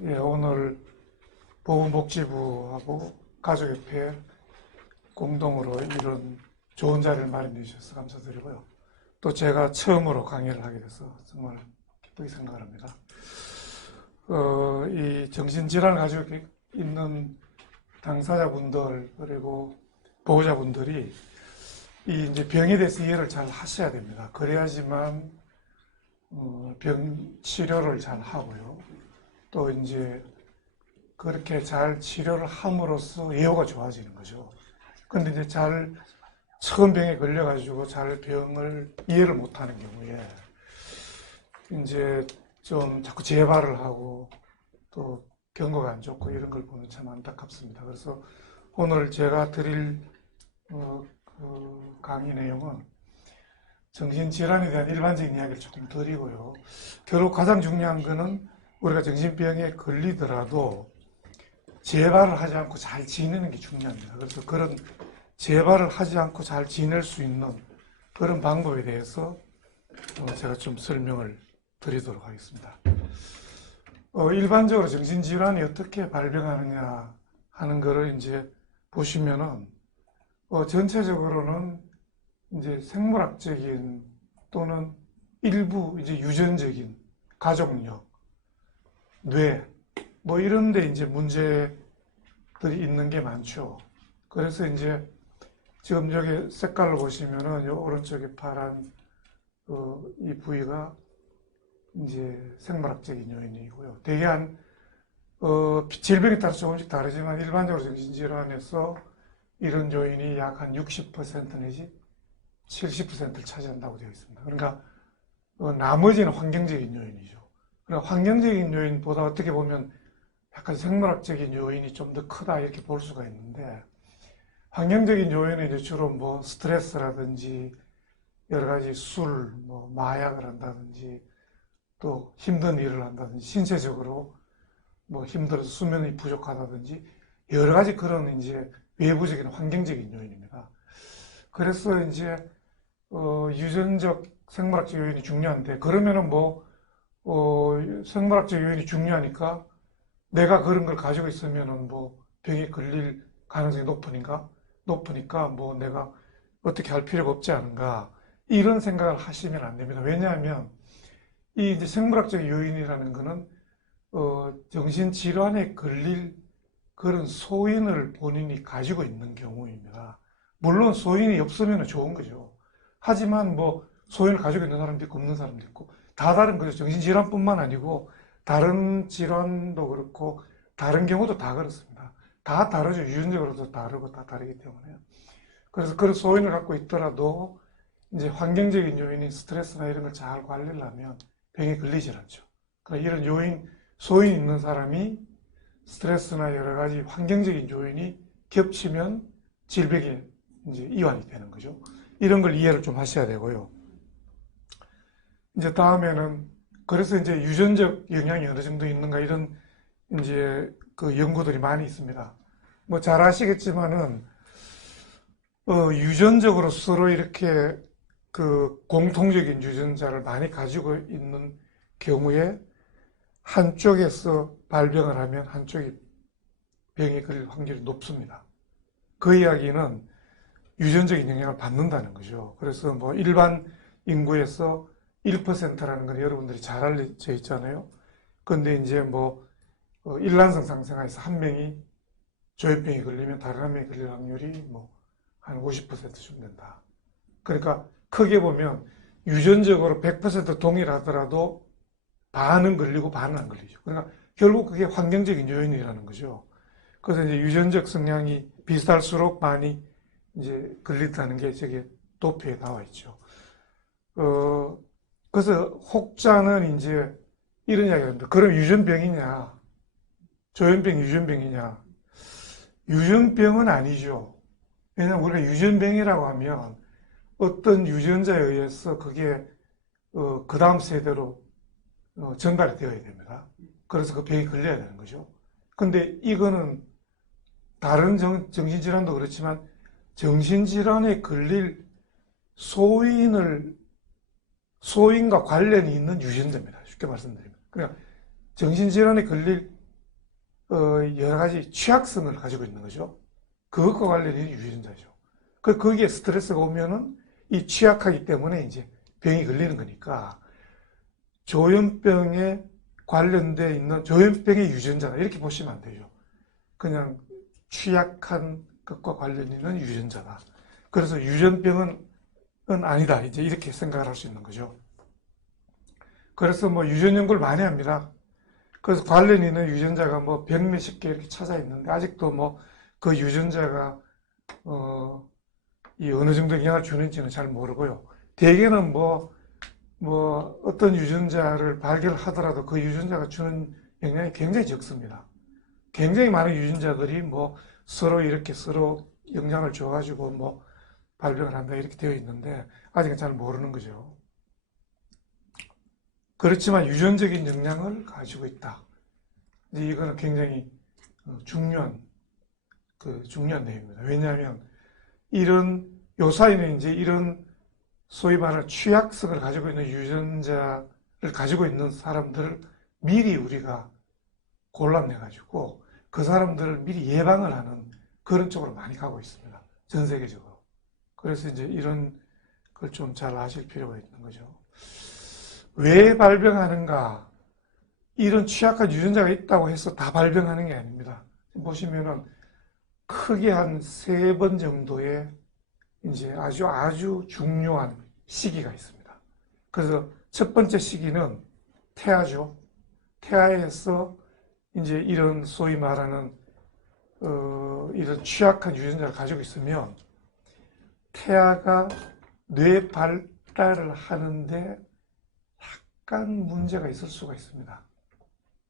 예, 오늘 보건복지부하고 가족협회 공동으로 이런 좋은 자리를 마련해 주셔서 감사드리고요. 또 제가 처음으로 강의를 하게 돼서 정말 기쁘게 생각합니다. 이 정신질환을 가지고 있는 당사자분들 그리고 보호자분들이 이 이제 병에 대해서 이해를 잘 하셔야 됩니다. 그래야지만 병 치료를 잘 하고요. 또 이제 그렇게 잘 치료를 함으로써 예후가 좋아지는 거죠. 근데 이제 처음 병에 걸려가지고 잘 병을 이해를 못하는 경우에 이제 좀 자꾸 재발을 하고 또 경과가 안 좋고 이런 걸 보면 참 안타깝습니다. 그래서 오늘 제가 드릴 그 강의 내용은 정신질환에 대한 일반적인 이야기를 조금 드리고요. 결국 가장 중요한 거는 우리가 정신병에 걸리더라도 재발을 하지 않고 잘 지내는 게 중요합니다. 그래서 그런 재발을 하지 않고 잘 지낼 수 있는 그런 방법에 대해서 제가 좀 설명을 드리도록 하겠습니다. 일반적으로 정신질환이 어떻게 발병하느냐 하는 거를 이제 보시면은 전체적으로는 이제 생물학적인 또는 일부 이제 유전적인 가족력, 뇌, 뭐 이런데 이제 문제들이 있는 게 많죠. 그래서 이제 지금 여기 색깔을 보시면은 요 오른쪽에 파란 이 부위가 이제 생물학적인 요인이고요. 대개 질병에 따라 조금씩 다르지만 일반적으로 정신질환에서 이런 요인이 약 한 60% 내지 70%를 차지한다고 되어 있습니다. 그러니까 나머지는 환경적인 요인이죠. 그러니까 환경적인 요인보다 어떻게 보면 약간 생물학적인 요인이 좀 더 크다 이렇게 볼 수가 있는데, 환경적인 요인은 이제 주로 뭐 스트레스라든지 여러 가지 술, 뭐 마약을 한다든지 또 힘든 일을 한다든지 신체적으로 뭐 힘들어서 수면이 부족하다든지 여러 가지 그런 이제 외부적인 환경적인 요인입니다. 그래서 이제 유전적 생물학적 요인이 중요한데, 그러면은 생물학적 요인이 중요하니까 내가 그런 걸 가지고 있으면은 뭐 병에 걸릴 가능성이 높으니까 뭐 내가 어떻게 할 필요가 없지 않은가 이런 생각을 하시면 안 됩니다. 왜냐하면 이 이제 생물학적 요인이라는 거는 정신질환에 걸릴 그런 소인을 본인이 가지고 있는 경우입니다. 물론 소인이 없으면 좋은 거죠. 하지만 뭐 소인을 가지고 있는 사람도 있고 없는 사람도 있고 다 다른 거죠. 정신질환뿐만 아니고 다른 질환도 그렇고 다른 경우도 다 그렇습니다. 다 다르죠. 유전적으로도 다르고 다 다르기 때문에. 그래서 그런 소인을 갖고 있더라도 이제 환경적인 요인인 스트레스나 이런 걸 잘 관리를 하면 병에 걸리질 않죠. 그러니까 이런 소인이 있는 사람이 스트레스나 여러 가지 환경적인 요인이 겹치면 질병에 이제 이완이 되는 거죠. 이런 걸 이해를 좀 하셔야 되고요. 이제 다음에는 그래서 이제 유전적 영향이 어느 정도 있는가 이런 이제 그 연구들이 많이 있습니다. 뭐 잘 아시겠지만은 유전적으로 서로 이렇게 그 공통적인 유전자를 많이 가지고 있는 경우에 한쪽에서 발병을 하면 한쪽이 병에 걸릴 확률이 높습니다. 그 이야기는 유전적인 영향을 받는다는 거죠. 그래서 뭐 일반 인구에서 1%라는 건 여러분들이 잘 알려져 있잖아요. 근데 이제 뭐 일란성 상생하에서 한 명이 조현병에 걸리면 다른 한 명이 걸릴 확률이 뭐 한 50%쯤 된다. 그러니까 크게 보면 유전적으로 100% 동일하더라도 반은 걸리고 반은 안 걸리죠. 그러니까 결국 그게 환경적인 요인이라는 거죠. 그래서 이제 유전적 성향이 비슷할수록 많이 이제 걸린다는 게 저게 도표에 나와 있죠. 그래서 혹자는 이제 이런 이야기를 합니다. 그럼 유전병이냐? 조현병 유전병이냐? 유전병은 아니죠. 왜냐하면 우리가 유전병이라고 하면 어떤 유전자에 의해서 그게 그 다음 세대로 전달이 되어야 됩니다. 그래서 그 병이 걸려야 되는 거죠. 근데 이거는 다른 정신질환도 그렇지만 정신질환에 걸릴 소인과 관련이 있는 유전자입니다. 쉽게 말씀드리면. 그러니까 정신질환에 걸릴 여러 가지 취약성을 가지고 있는 거죠. 그것과 관련된 유전자죠. 거기에 스트레스가 오면은 이 취약하기 때문에 이제 병이 걸리는 거니까 조현병에 관련되어 있는 조현병의 유전자다 이렇게 보시면 안 되죠. 그냥 취약한 것과 관련 있는 유전자다. 그래서 유전병은 아니다. 이제 이렇게 생각을 할 수 있는 거죠. 그래서 뭐 유전 연구를 많이 합니다. 그래서 관련 있는 유전자가 뭐 100몇십 개 이렇게 찾아 있는데 아직도 뭐 그 유전자가 이 어느 정도 영향을 주는지는 잘 모르고요. 대개는 뭐 어떤 유전자를 발견하더라도 그 유전자가 주는 영향이 굉장히 적습니다. 굉장히 많은 유전자들이 뭐 서로 이렇게 서로 영향을 줘가지고 뭐 발병을 한다 이렇게 되어 있는데 아직은 잘 모르는 거죠. 그렇지만 유전적인 영향을 가지고 있다. 이제 이거는 굉장히 중요한 내용입니다. 왜냐하면 요 사이는 이제 이런 소위 말하는 취약성을 가지고 있는 유전자를 가지고 있는 사람들을 미리 우리가 골라내가지고 그 사람들을 미리 예방을 하는 그런 쪽으로 많이 가고 있습니다. 전 세계적으로. 그래서 이제 이런 걸 좀 잘 아실 필요가 있는 거죠. 왜 발병하는가? 이런 취약한 유전자가 있다고 해서 다 발병하는 게 아닙니다. 보시면은 크게 한 3번 정도의 이제 아주 중요한 시기가 있습니다. 그래서 첫 번째 시기는 태아죠. 태아에서 이제 이런 소위 말하는 이런 취약한 유전자를 가지고 있으면 태아가 뇌 발달을 하는데 약간 문제가 있을 수가 있습니다.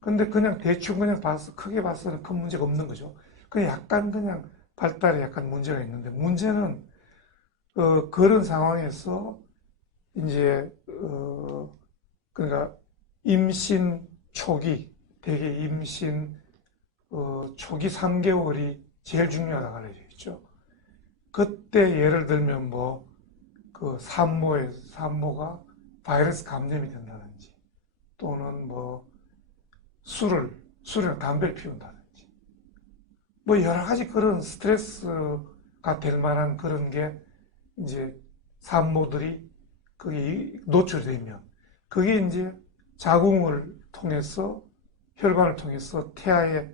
근데 그냥 대충 그냥 크게 봐서는 큰 문제가 없는 거죠. 그냥 약간 그냥 발달에 약간 문제가 있는데 문제는 그런 상황에서 이제 그러니까 임신 초기 대개 임신 초기 3개월이 제일 중요하다고 알려져 있죠. 그때 예를 들면 뭐 그 산모가 바이러스 감염이 된다든지 또는 뭐 술이나 담배를 피운다든지 뭐 여러 가지 그런 스트레스가 될 만한 그런 게 이제 산모들이 그게 노출되면 그게 이제 자궁을 통해서 혈관을 통해서 태아에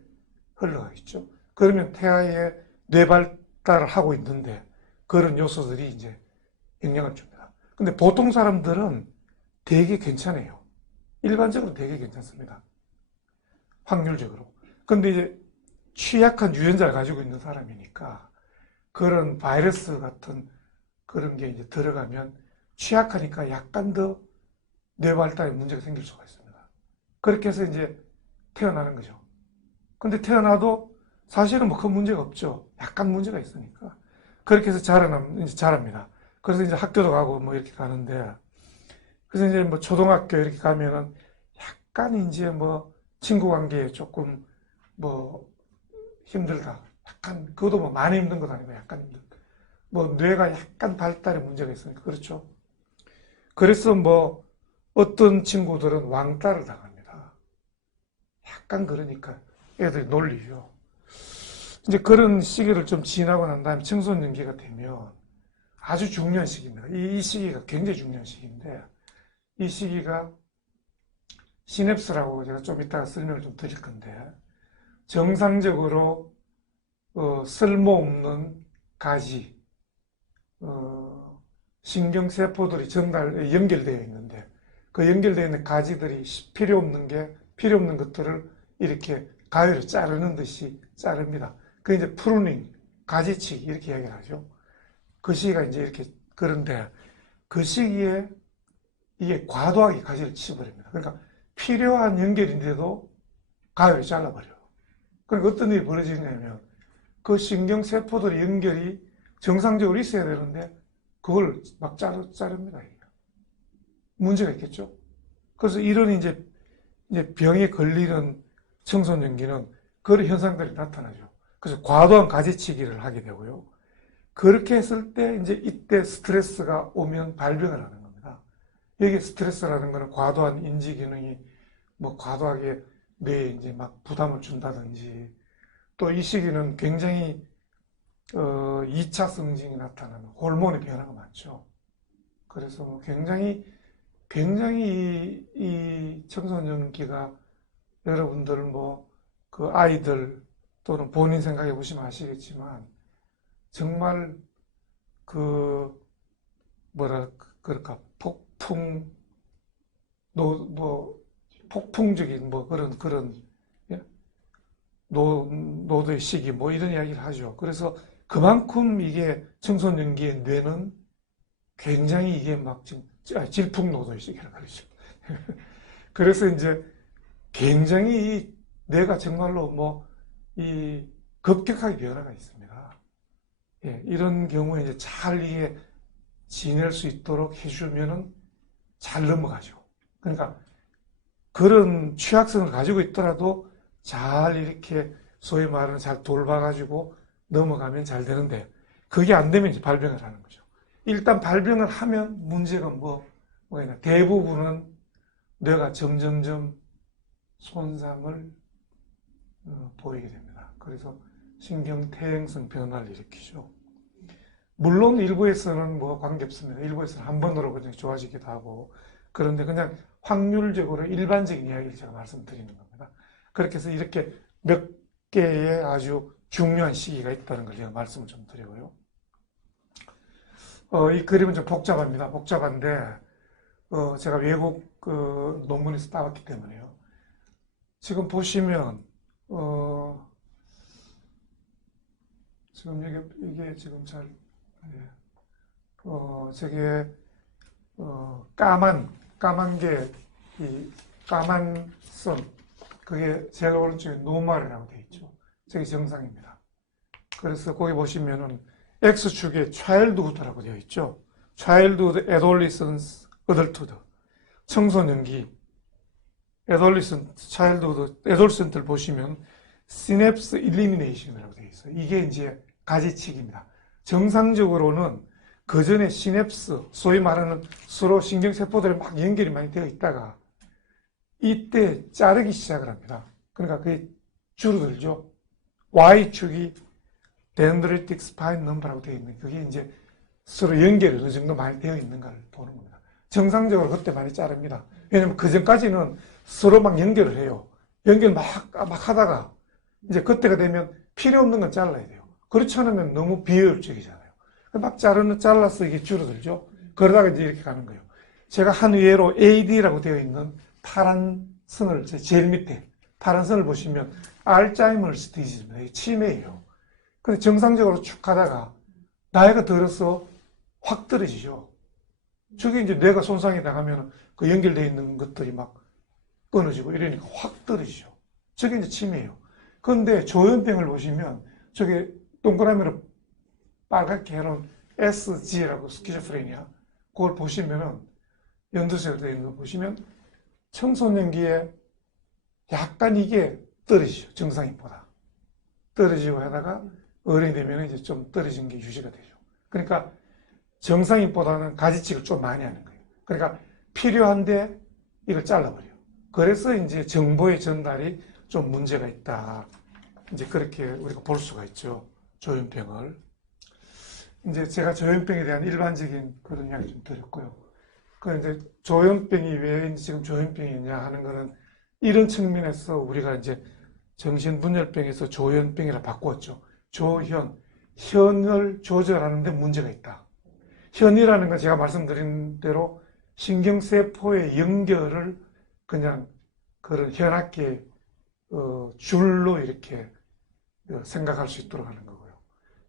흘러가겠죠. 그러면 태아에 뇌발달을 하고 있는데 그런 요소들이 이제 영향을 줍니다. 근데 보통 사람들은 되게 괜찮아요. 일반적으로 되게 괜찮습니다. 확률적으로. 근데 이제 취약한 유전자를 가지고 있는 사람이니까 그런 바이러스 같은 그런 게 이제 들어가면 취약하니까 약간 더 뇌발달에 문제가 생길 수가 있습니다. 그렇게 해서 이제 태어나는 거죠. 근데 태어나도 사실은 뭐 큰 문제가 없죠. 약간 문제가 있으니까. 그렇게 해서 자랍니다. 그래서 이제 학교도 가고 뭐 이렇게 가는데, 그래서 이제 뭐 초등학교 이렇게 가면은 약간 이제 뭐 친구 관계에 조금 뭐 힘들다. 약간, 그것도 뭐 많이 힘든 건 아니고 약간 힘든. 뭐 뇌가 약간 발달에 문제가 있으니까. 그렇죠. 그래서 뭐 어떤 친구들은 왕따를 당합니다. 약간 그러니까 애들이 놀리죠. 이제 그런 시기를 좀 지나고 난 다음에 청소년기가 되면 아주 중요한 시기입니다. 이 시기가 굉장히 중요한 시기인데 이 시기가 시냅스라고 제가 좀 이따가 설명을 좀 드릴 건데 정상적으로 쓸모없는 가지 신경세포들이 연결되어 있는데 그 연결되어 있는 가지들이 필요 없는 것들을 이렇게 가위로 자르는 듯이 자릅니다. 그 이제 프루닝, 가지치기 이렇게 이야기를 하죠. 그 시기가 이제 이렇게 그런데 그 시기에 이게 과도하게 가지를 치버립니다. 그러니까 필요한 연결인데도 가위로 잘라버려요. 그러니까 어떤 일이 벌어지냐면 그 신경세포들의 연결이 정상적으로 있어야 되는데 그걸 막 자릅니다. 문제가 있겠죠. 그래서 이런 이제 병에 걸리는 청소년기는 그런 현상들이 나타나죠. 그래서 과도한 가지치기를 하게 되고요. 그렇게 했을 때 이제 이때 스트레스가 오면 발병을 하는 겁니다. 여기 스트레스라는 것은 과도한 인지 기능이 뭐 과도하게 뇌에 이제 막 부담을 준다든지, 또 이 시기는 굉장히 2차 성징이 나타나는 호르몬의 변화가 많죠. 그래서 뭐 굉장히 이 청소년기가 여러분들 뭐 그 아이들 또는 본인 생각해 보시면 아시겠지만 정말 그 뭐라 그럴까 폭풍적인 뭐 그런 예? 노도의 시기 뭐 이런 이야기를 하죠. 그래서 그만큼 이게 청소년기의 뇌는 굉장히 이게 막 지금 질풍노도의 시기라 그러죠. 그래서 이제 굉장히 이 뇌가 정말로 뭐 이 급격하게 변화가 있습니다. 예, 이런 경우에 이제 잘 이게 지낼 수 있도록 해주면은 잘 넘어가죠. 그러니까 그런 취약성을 가지고 있더라도 잘 이렇게 소위 말하는 잘 돌봐가지고 넘어가면 잘 되는데 그게 안 되면 이제 발병을 하는 거죠. 일단 발병을 하면 문제가 뭐냐 대부분은 뇌가 점점점 손상을 보이게 됩니다. 그래서 신경퇴행성 변화를 일으키죠. 물론 일부에서는 뭐 관계없습니다. 일부에서는 한 번으로 그냥 좋아지기도 하고 그런데 그냥 확률적으로 일반적인 이야기를 제가 말씀드리는 겁니다. 그렇게 해서 이렇게 몇 개의 아주 중요한 시기가 있다는 걸 제가 말씀을 좀 드리고요. 이 그림은 좀 복잡합니다. 복잡한데 제가 외국 그 논문에서 따왔기 때문에요. 지금 보시면 지금 이게 지금 잘 저게 까만 게 이 까만 선 그게 제일 오른쪽에 노멀이라고 되어 있죠. 저게 정상입니다. 그래서 거기 보시면은 X축에 childhood라고 되어 있죠. childhood, adolescence, adulthood. 청소년기, adolescent, childhood, adolescent를 보시면 synapse elimination이라고 되어 있어요. 이게 이제 가지치기입니다. 정상적으로는 그 전에 시냅스, 소위 말하는 서로 신경세포들이 막 연결이 많이 되어 있다가 이때 자르기 시작을 합니다. 그러니까 그게 줄어들죠. Y축이 dendritic spine number라고 되어 있는 그게 이제 서로 연결이 어느 정도 많이 되어 있는가를 보는 겁니다. 정상적으로 그때 많이 자릅니다. 왜냐면 그 전까지는 서로 막 연결을 해요. 연결 막 하다가 이제 그때가 되면 필요 없는 건 잘라야 돼요. 그렇지 않으면 너무 비효율적이잖아요. 막 잘라서 이게 줄어들죠. 그러다가 이제 이렇게 가는 거예요. 제가 한 예로 AD라고 되어 있는 파란 선을 제일 밑에 파란 선을 보시면 알츠하이머스 디지즈입니다. 치매예요. 근데 정상적으로 쭉 가다가 나이가 들어서 확 떨어지죠. 저게 이제 뇌가 손상이 당하면 그 연결되어 있는 것들이 막 끊어지고 이러니까 확 떨어지죠. 저게 이제 치매예요. 그런데 조현병을 보시면 저게 동그라미로 빨갛게 해놓은 SG라고 스키즈프레니아 그걸 보시면은 연두색으로 되어 있는 거 보시면 청소년기에 약간 이게 떨어지죠. 정상인보다. 떨어지고 하다가 어른이 되면 이제 좀 떨어진 게 유지가 되죠. 그러니까 정상인보다는 가지치기를 좀 많이 하는 거예요. 그러니까 필요한데 이걸 잘라버려요. 그래서 이제 정보의 전달이 좀 문제가 있다. 이제 그렇게 우리가 볼 수가 있죠. 조현병을. 이제 제가 조현병에 대한 일반적인 그런 이야기 좀 드렸고요. 그 이제 조현병이 왜 지금 조현병이냐 하는 거는 이런 측면에서 우리가 이제 정신분열병에서 조현병이라 바꾸었죠. 현을 조절하는데 문제가 있다. 현이라는 건 제가 말씀드린 대로 신경세포의 연결을 그냥 그런 현악계 줄로 이렇게 생각할 수 있도록 하는 거고요.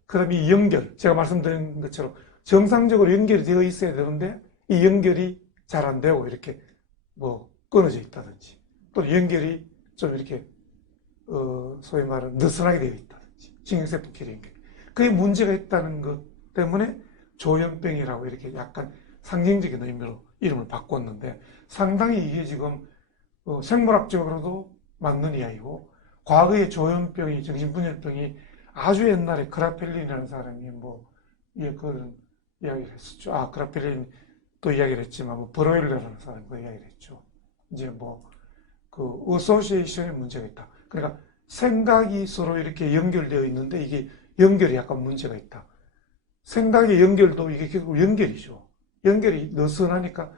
그 다음에 이 연결, 제가 말씀드린 것처럼 정상적으로 연결이 되어 있어야 되는데 이 연결이 잘 안 되고 이렇게 뭐 끊어져 있다든지 또 연결이 좀 이렇게 소위 말하는 느슨하게 되어 있다든지 신경세포끼리 연결. 그게 문제가 있다는 것 때문에 조현병이라고 이렇게 약간 상징적인 의미로 이름을 바꿨는데 상당히 이게 지금 생물학적으로도 맞는 이야기고 과거에 조현병이 정신분열병이 아주 옛날에 그라펠린이라는 사람이 그런 이야기를 했었죠. 그라펠린 또 이야기를 했지만 브로일러라는 사람이 그 이야기를 했죠. 이제 그 어소시에이션에 문제가 있다. 그러니까 생각이 서로 이렇게 연결되어 있는데 이게 연결이 약간 문제가 있다. 생각의 연결도 이게 결국 연결이죠. 연결이 느슨하니까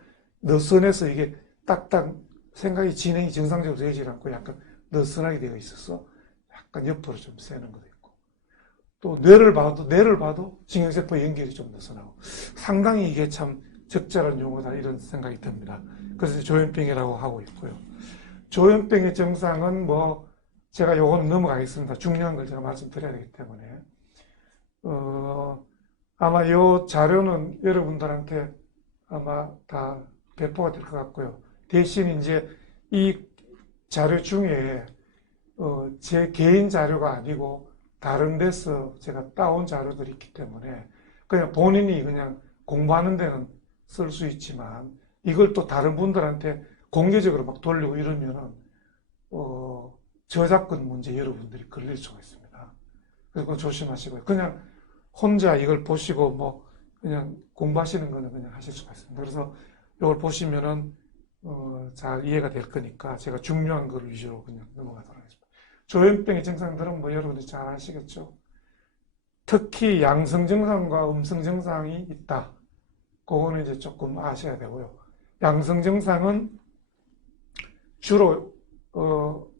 느슨해서 이게 딱딱 생각이 진행이 정상적으로 되지 않고 약간 느슨하게 되어 있어서 약간 옆으로 좀 새는 것도 있고 또 뇌를 봐도 신경세포 연결이 좀 느슨하고 상당히 이게 참 적절한 용어다 이런 생각이 듭니다. 그래서 조현병이라고 하고 있고요. 조현병의 증상은 뭐 제가 요거는 넘어가겠습니다. 중요한 걸 제가 말씀드려야 되기 때문에 아마 요 자료는 여러분들한테 아마 다 배포가 될 것 같고요. 대신 이제 이 자료 중에 제 개인 자료가 아니고 다른 데서 제가 따온 자료들이 있기 때문에 그냥 본인이 그냥 공부하는 데는 쓸 수 있지만 이걸 또 다른 분들한테 공개적으로 막 돌리고 이러면은 저작권 문제 여러분들이 걸릴 수가 있습니다. 그래서 그거 조심하시고요. 그냥 혼자 이걸 보시고 뭐 그냥 공부하시는 거는 그냥 하실 수가 있습니다. 그래서 이걸 보시면은 잘 이해가 될 거니까 제가 중요한 걸 위주로 그냥 넘어가도록 하겠습니다. 조현병의 증상들은 뭐 여러분들이 잘 아시겠죠? 특히 양성 증상과 음성 증상이 있다. 그거는 이제 조금 아셔야 되고요. 양성 증상은 주로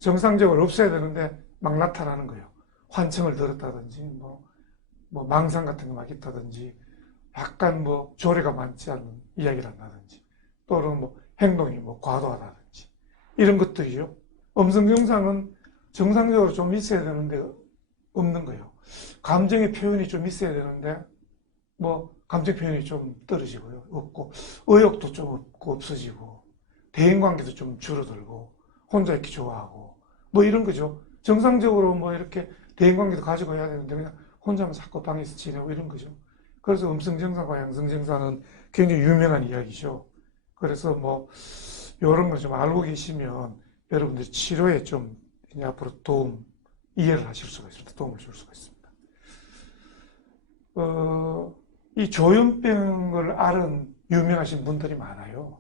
정상적으로 없어야 되는데 막 나타나는 거예요. 환청을 들었다든지 뭐 망상 같은 거 막 있다든지 약간 뭐 조례가 많지 않은 이야기를 한다든지 또는 뭐 행동이 뭐 과도하다든지 이런 것들이요. 음성 증상은 정상적으로 좀 있어야 되는데 없는 거예요. 감정의 표현이 좀 있어야 되는데 뭐 감정 표현이 좀 떨어지고요. 없고 의욕도 좀 없고 없어지고 대인관계도 좀 줄어들고 혼자 있기 좋아하고 뭐 이런 거죠. 정상적으로 뭐 이렇게 대인관계도 가지고 해야 되는데 그냥 혼자만 자꾸 방에서 지내고 이런 거죠. 그래서 음성증상과 양성증상은 굉장히 유명한 이야기죠. 그래서 뭐 이런 걸 좀 알고 계시면 여러분들이 치료에 좀 이제 앞으로 이해를 하실 수가 있습니다. 도움을 줄 수가 있습니다. 이 조현병을 앓은 유명하신 분들이 많아요.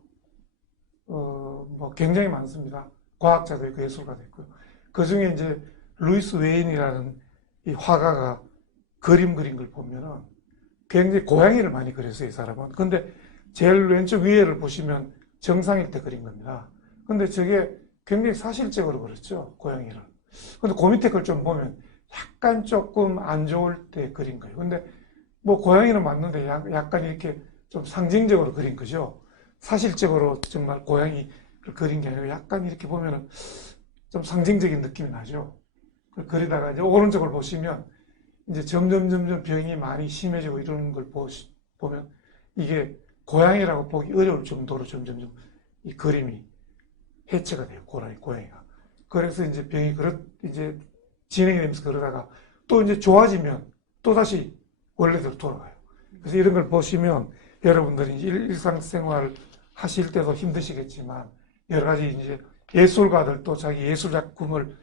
뭐 굉장히 많습니다. 과학자도 있고 예술가도 있고요. 그 중에 이제 루이스 웨인이라는 이 화가가 그림 그린 걸 보면은 굉장히 고양이를 많이 그렸어요, 이 사람은. 근데 제일 왼쪽 위에를 보시면 정상일 때 그린 겁니다. 근데 저게 굉장히 사실적으로 그렸죠, 고양이를. 근데 그 밑에 걸 좀 보면 약간 조금 안 좋을 때 그린 거예요. 근데 뭐 고양이는 맞는데 약간 이렇게 좀 상징적으로 그린 거죠. 사실적으로 정말 고양이를 그린 게 아니고 약간 이렇게 보면은 좀 상징적인 느낌이 나죠. 그리다가 이제 오른쪽을 보시면 이제 점점 병이 많이 심해지고 이러는 걸 보면 이게 고양이라고 보기 어려울 정도로 점점 이 그림이 해체가 돼요. 고양이가. 그래서 이제 병이 이제 진행이 되면서 그러다가 또 이제 좋아지면 또 다시 원래대로 돌아가요. 그래서 이런 걸 보시면 여러분들이 일상생활 하실 때도 힘드시겠지만 여러 가지 이제 예술가들도 자기 예술 작품을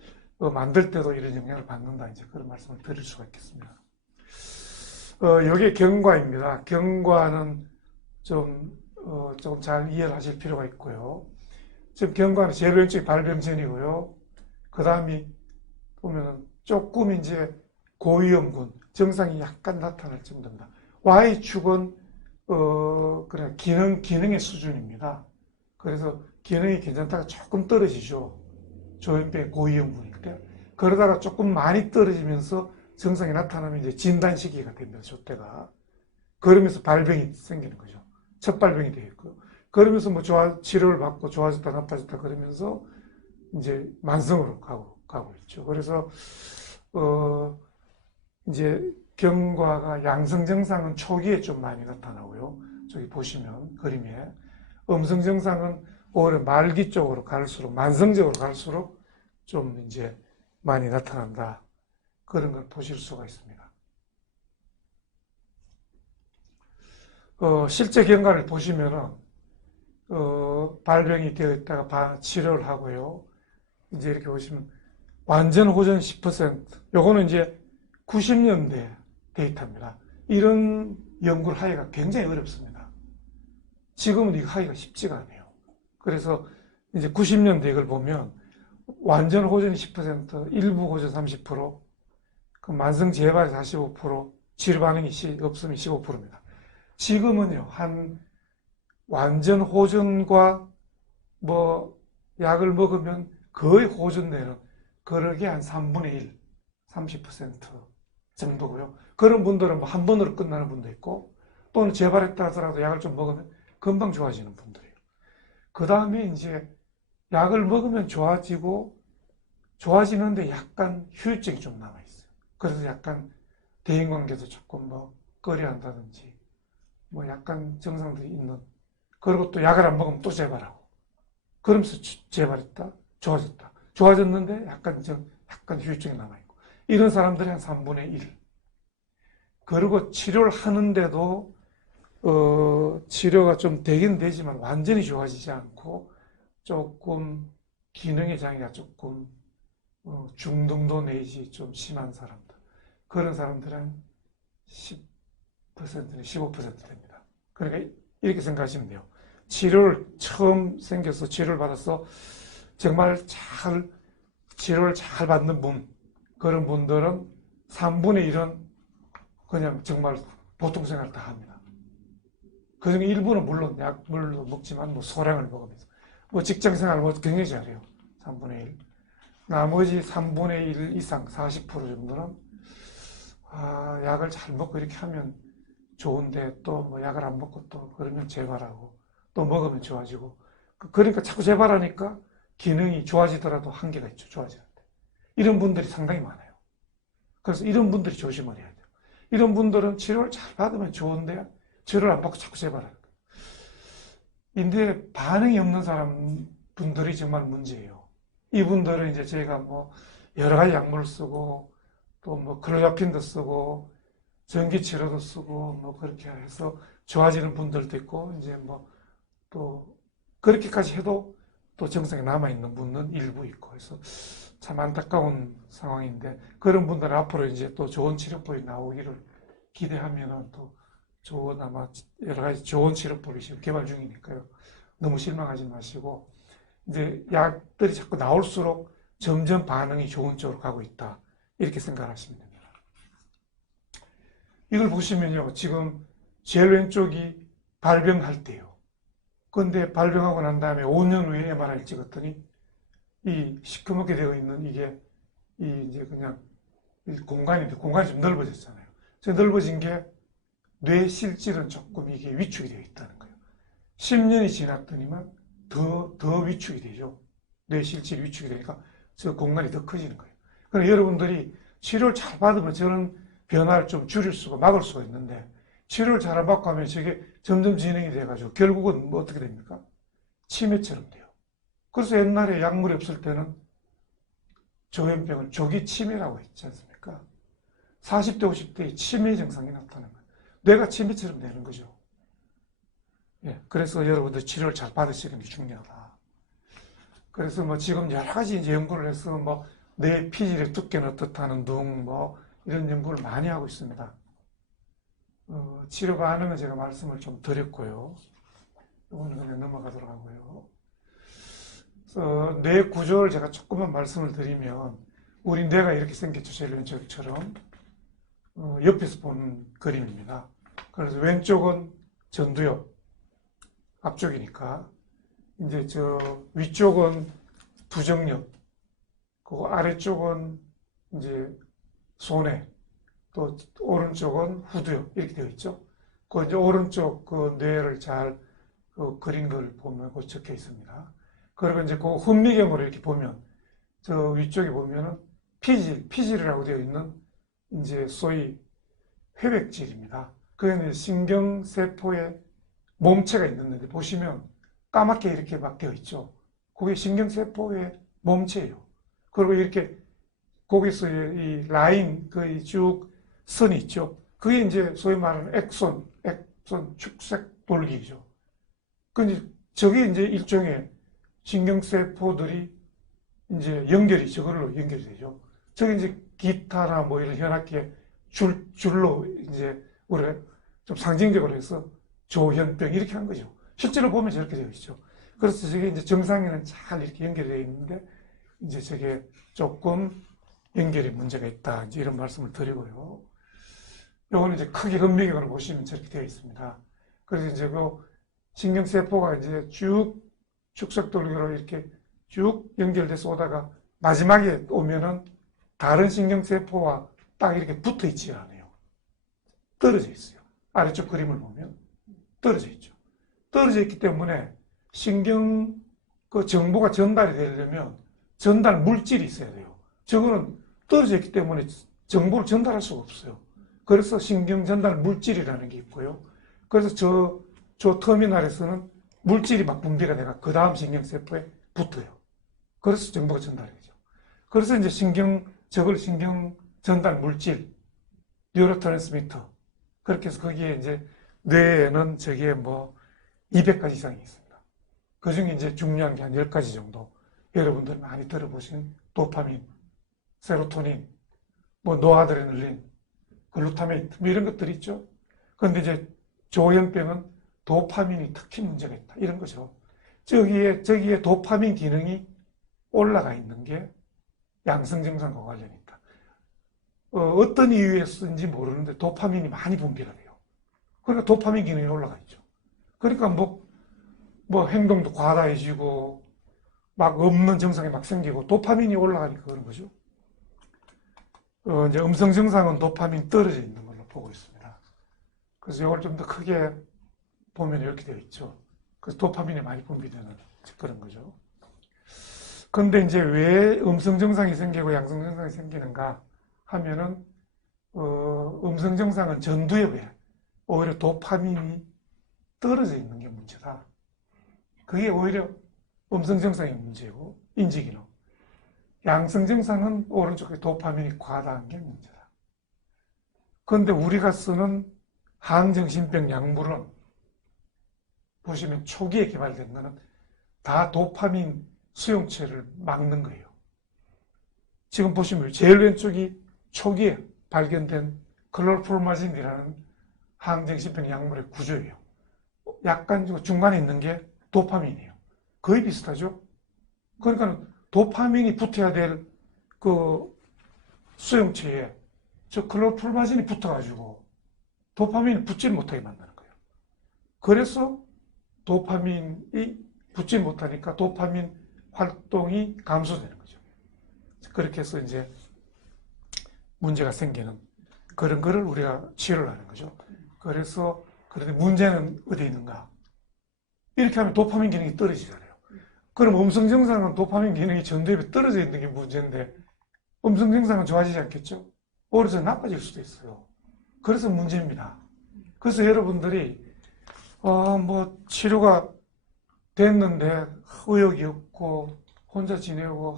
만들 때도 이런 영향을 받는다. 이제 그런 말씀을 드릴 수가 있겠습니다. 이게 경과입니다. 경과는 조금 잘 이해를 하실 필요가 있고요. 지금 경과는 제일 왼쪽이 발병전이고요. 그 다음이 보면은 조금 이제 고위험군, 증상이 약간 나타날 정도입니다. Y축은, 그냥 기능의 수준입니다. 그래서 기능이 괜찮다가 조금 떨어지죠. 조현병 고위험군일 때. 그러다가 조금 많이 떨어지면서 증상이 나타나면 이제 진단 시기가 됩니다. 저때가. 그러면서 발병이 생기는 거죠. 첫 발병이 되어 있고요. 그러면서 뭐 치료를 받고 좋아졌다 나빠졌다 그러면서 이제 만성으로 가고 있죠. 그래서 이제 경과가 양성 증상은 초기에 좀 많이 나타나고요. 저기 보시면 그림에 음성 증상은 오히려 말기 쪽으로 갈수록 만성적으로 갈수록 좀 이제 많이 나타난다. 그런 걸 보실 수가 있습니다. 실제 경과를 보시면은 발병이 되어 있다가 치료를 하고요. 이제 이렇게 보시면 완전 호전 10%. 요거는 이제 90년대 데이터입니다. 이런 연구를 하기가 굉장히 어렵습니다. 지금은 이거 하기가 쉽지가 않아요. 그래서 이제 90년대 이걸 보면 완전 호전이 10%, 일부 호전 30%, 그 만성 재발이 45%, 치료 반응이 없으면 15%입니다. 지금은요, 한 완전 호전과 뭐 약을 먹으면 거의 호전되는 그러게 한 3분의 1, 30% 정도고요. 그런 분들은 뭐 한 번으로 끝나는 분도 있고 또는 재발했다 하더라도 약을 좀 먹으면 금방 좋아지는 분들이에요. 그 다음에 이제 약을 먹으면 좋아지는데 약간 후유증이 좀 남아있어요. 그래서 약간 대인관계도 조금 뭐 꺼려한다든지 뭐 약간 증상들이 있는, 그리고 또 약을 안 먹으면 또 재발하고 그러면서 재발했다 좋아졌다 좋아졌는데 약간 후유증이 남아있고 이런 사람들이 한 3분의 1. 그리고 치료를 하는데도 치료가 좀 되긴 되지만 완전히 좋아지지 않고 조금 기능의 장애가 조금 중등도 내지 좀 심한 사람들, 그런 사람들은 10%는 15% 됩니다. 그러니까 이렇게 생각하시면 돼요. 처음 생겨서 치료를 받아서 정말 치료를 잘 받는 분, 그런 분들은 3분의 1은 그냥 정말 보통 생활을 다 합니다. 그 중에 일부는 물론 약물도 먹지만 뭐 소량을 먹으면서 뭐 직장 생활을 뭐 굉장히 잘해요. 3분의 1. 나머지 3분의 1 이상 40% 정도는 약을 잘 먹고 이렇게 하면 좋은데 또 뭐 약을 안 먹고 또 그러면 재발하고 또 먹으면 좋아지고, 그러니까 자꾸 재발하니까 기능이 좋아지더라도 한계가 있죠. 좋아지는데 이런 분들이 상당히 많아요. 그래서 이런 분들이 조심을 해야 돼요. 이런 분들은 치료를 잘 받으면 좋은데 치료를 안 받고 자꾸 재발하는 거예요. 근데 반응이 없는 분들이 정말 문제예요. 이분들은 이제 제가 뭐 여러 가지 약물을 쓰고 또 뭐 클로자핀도 쓰고 전기치료도 쓰고 뭐 그렇게 해서 좋아지는 분들도 있고, 이제 뭐 또 그렇게까지 해도 또 증상이 남아있는 분은 일부 있고, 그래서 참 안타까운 상황인데, 그런 분들은 앞으로 이제 또 좋은 치료법이 나오기를 기대하면은 또 아마 여러 가지 좋은 치료법이 지금 개발 중이니까요. 너무 실망하지 마시고, 이제 약들이 자꾸 나올수록 점점 반응이 좋은 쪽으로 가고 있다, 이렇게 생각하시면 됩니다. 이걸 보시면요, 지금 제일 왼쪽이 발병할 때예요. 근데 발병하고 난 다음에 5년 후에 MRI를 찍었더니 이 시커멓게 되어 있는 이게 이제 그냥 공간이 좀 넓어졌잖아요. 넓어진 게 뇌 실질은 조금 이게 위축이 되어 있다는 거예요. 10년이 지났더니만 더 위축이 되죠. 뇌 실질이 위축이 되니까 저 공간이 더 커지는 거예요. 그래서 여러분들이 치료를 잘 받으면 저런 변화를 좀 줄일 수가, 막을 수가 있는데, 치료를 잘 안 받고 하면 저게 점점 진행이 돼가지고 결국은 뭐 어떻게 됩니까? 치매처럼 돼요. 그래서 옛날에 약물이 없을 때는 조현병을 조기 치매라고 했지 않습니까? 40대, 50대에 치매 증상이 나타나는 거예요. 뇌가 치매처럼 되는 거죠. 예, 그래서 여러분들 치료를 잘 받으시는 게 중요하다. 그래서 뭐 지금 여러 가지 이제 연구를 해서 뭐 뇌 피질의 두께는 어떻다는 등 뭐 이런 연구를 많이 하고 있습니다. 치료 반응은 제가 말씀을 좀 드렸고요. 이거는 그냥 넘어가도록 하고요. 그래서 뇌 구조를 제가 조금만 말씀을 드리면, 우리 뇌가 이렇게 생겼죠. 제일 왼쪽처럼. 옆에서 보는 그림입니다. 그래서 왼쪽은 전두엽, 앞쪽이니까. 이제 저 위쪽은 부정엽, 그 아래쪽은 이제 소뇌, 또 오른쪽은 후두엽, 이렇게 되어 있죠. 그 이제 오른쪽 그 뇌를 잘 그린 걸 보면 그 적혀 있습니다. 그리고 이제 그 현미경으로 이렇게 보면 저 위쪽에 보면은 피질이라고 되어 있는 이제 소위 회백질입니다. 그게 신경세포의 몸체가 있는데 보시면 까맣게 이렇게 막 되어 있죠. 그게 신경세포의 몸체예요. 그리고 이렇게 거기서 이 라인, 그 쭉 선이 있죠. 그게 이제 소위 말하는 액손, 축색 돌기죠. 근데 저게 이제 일종의 신경세포들이 이제 저걸로 연결이 되죠. 저게 이제 기타나 뭐 이런 현악기의 줄로 이제 우리가 좀 상징적으로 해서 조현병 이렇게 한 거죠. 실제로 보면 저렇게 되어 있죠. 그래서 저게 이제 정상에는 잘 이렇게 연결되어 있는데, 이제 저게 조금 연결에 문제가 있다. 이제 이런 말씀을 드리고요. 요거는 이제 크게 현미경으로 보시면 저렇게 되어 있습니다. 그래서 이제 그 신경세포가 이제 쭉 축적돌기로 이렇게 쭉 연결돼서 오다가 마지막에 오면은 다른 신경세포와 딱 이렇게 붙어 있지 않아요. 떨어져 있어요. 아래쪽 그림을 보면 떨어져 있죠. 떨어져 있기 때문에 신경 그 정보가 전달이 되려면 전달 물질이 있어야 돼요. 저거는 떨어져 있기 때문에 정보를 전달할 수가 없어요. 그래서 신경 전달 물질이라는 게 있고요. 그래서 저 터미널에서는 물질이 막 분비가 돼가 그 다음 신경세포에 붙어요. 그래서 정보가 전달이 되죠. 그래서 이제 저걸 신경 전달 물질, 뉴로트랜스미터. 그렇게 해서 거기에 이제 뇌에는 저기에 뭐 200가지 이상이 있습니다. 그 중에 이제 중요한 게 한 10가지 정도. 여러분들 많이 들어보신 도파민, 세로토닌, 뭐 노아드레날린, 글루타메이트, 뭐 이런 것들이 있죠. 그런데 이제 조현병은 도파민이 특히 문제가 있다. 이런 거죠. 저기에 도파민 기능이 올라가 있는 게 양성증상과 관련이 있다. 어떤 이유에서인지 모르는데 도파민이 많이 분비가 돼요. 그러니까 도파민 기능이 올라가 있죠. 그러니까 뭐 행동도 과다해지고 막 없는 증상이 막 생기고 도파민이 올라가니까 그런 거죠. 이제 음성 증상은 도파민 떨어져 있는 걸로 보고 있습니다. 그래서 이걸 좀 더 크게 보면 이렇게 되어 있죠. 그래서 도파민이 많이 분비되는 그런 거죠. 근데 이제 왜 음성 증상이 생기고 양성 증상이 생기는가 하면은, 음성 증상은 전두엽에 오히려 도파민이 떨어져 있는 게 문제다. 그게 오히려 음성 증상이 문제고, 인지기능. 양성 증상은 오른쪽에 도파민이 과다한 게 문제다. 그런데 우리가 쓰는 항정신병 약물은 보시면 초기에 개발된 거는 다 도파민 수용체를 막는 거예요. 지금 보시면 제일 왼쪽이 초기에 발견된 클로르프로마진이라는 항정신병 약물의 구조예요. 약간 중간에 있는 게 도파민이에요. 거의 비슷하죠? 그러니까 도파민이 붙어야 될 그 수용체에 저 클로르프로마진이 붙어가지고 도파민이 붙지 못하게 만드는 거예요. 그래서 도파민이 붙지 못하니까 도파민 활동이 감소되는 거죠. 그렇게 해서 이제 문제가 생기는 그런 거를 우리가 치료를 하는 거죠. 그래서 그런데 문제는 어디 있는가? 이렇게 하면 도파민 기능이 떨어지잖아요. 그럼 음성 증상은 도파민 기능이 전두엽에 떨어져 있는 게 문제인데 음성 증상은 좋아지지 않겠죠? 오히려 나빠질 수도 있어요. 그래서 문제입니다. 그래서 여러분들이 뭐 치료가 됐는데 의욕이 없고 혼자 지내고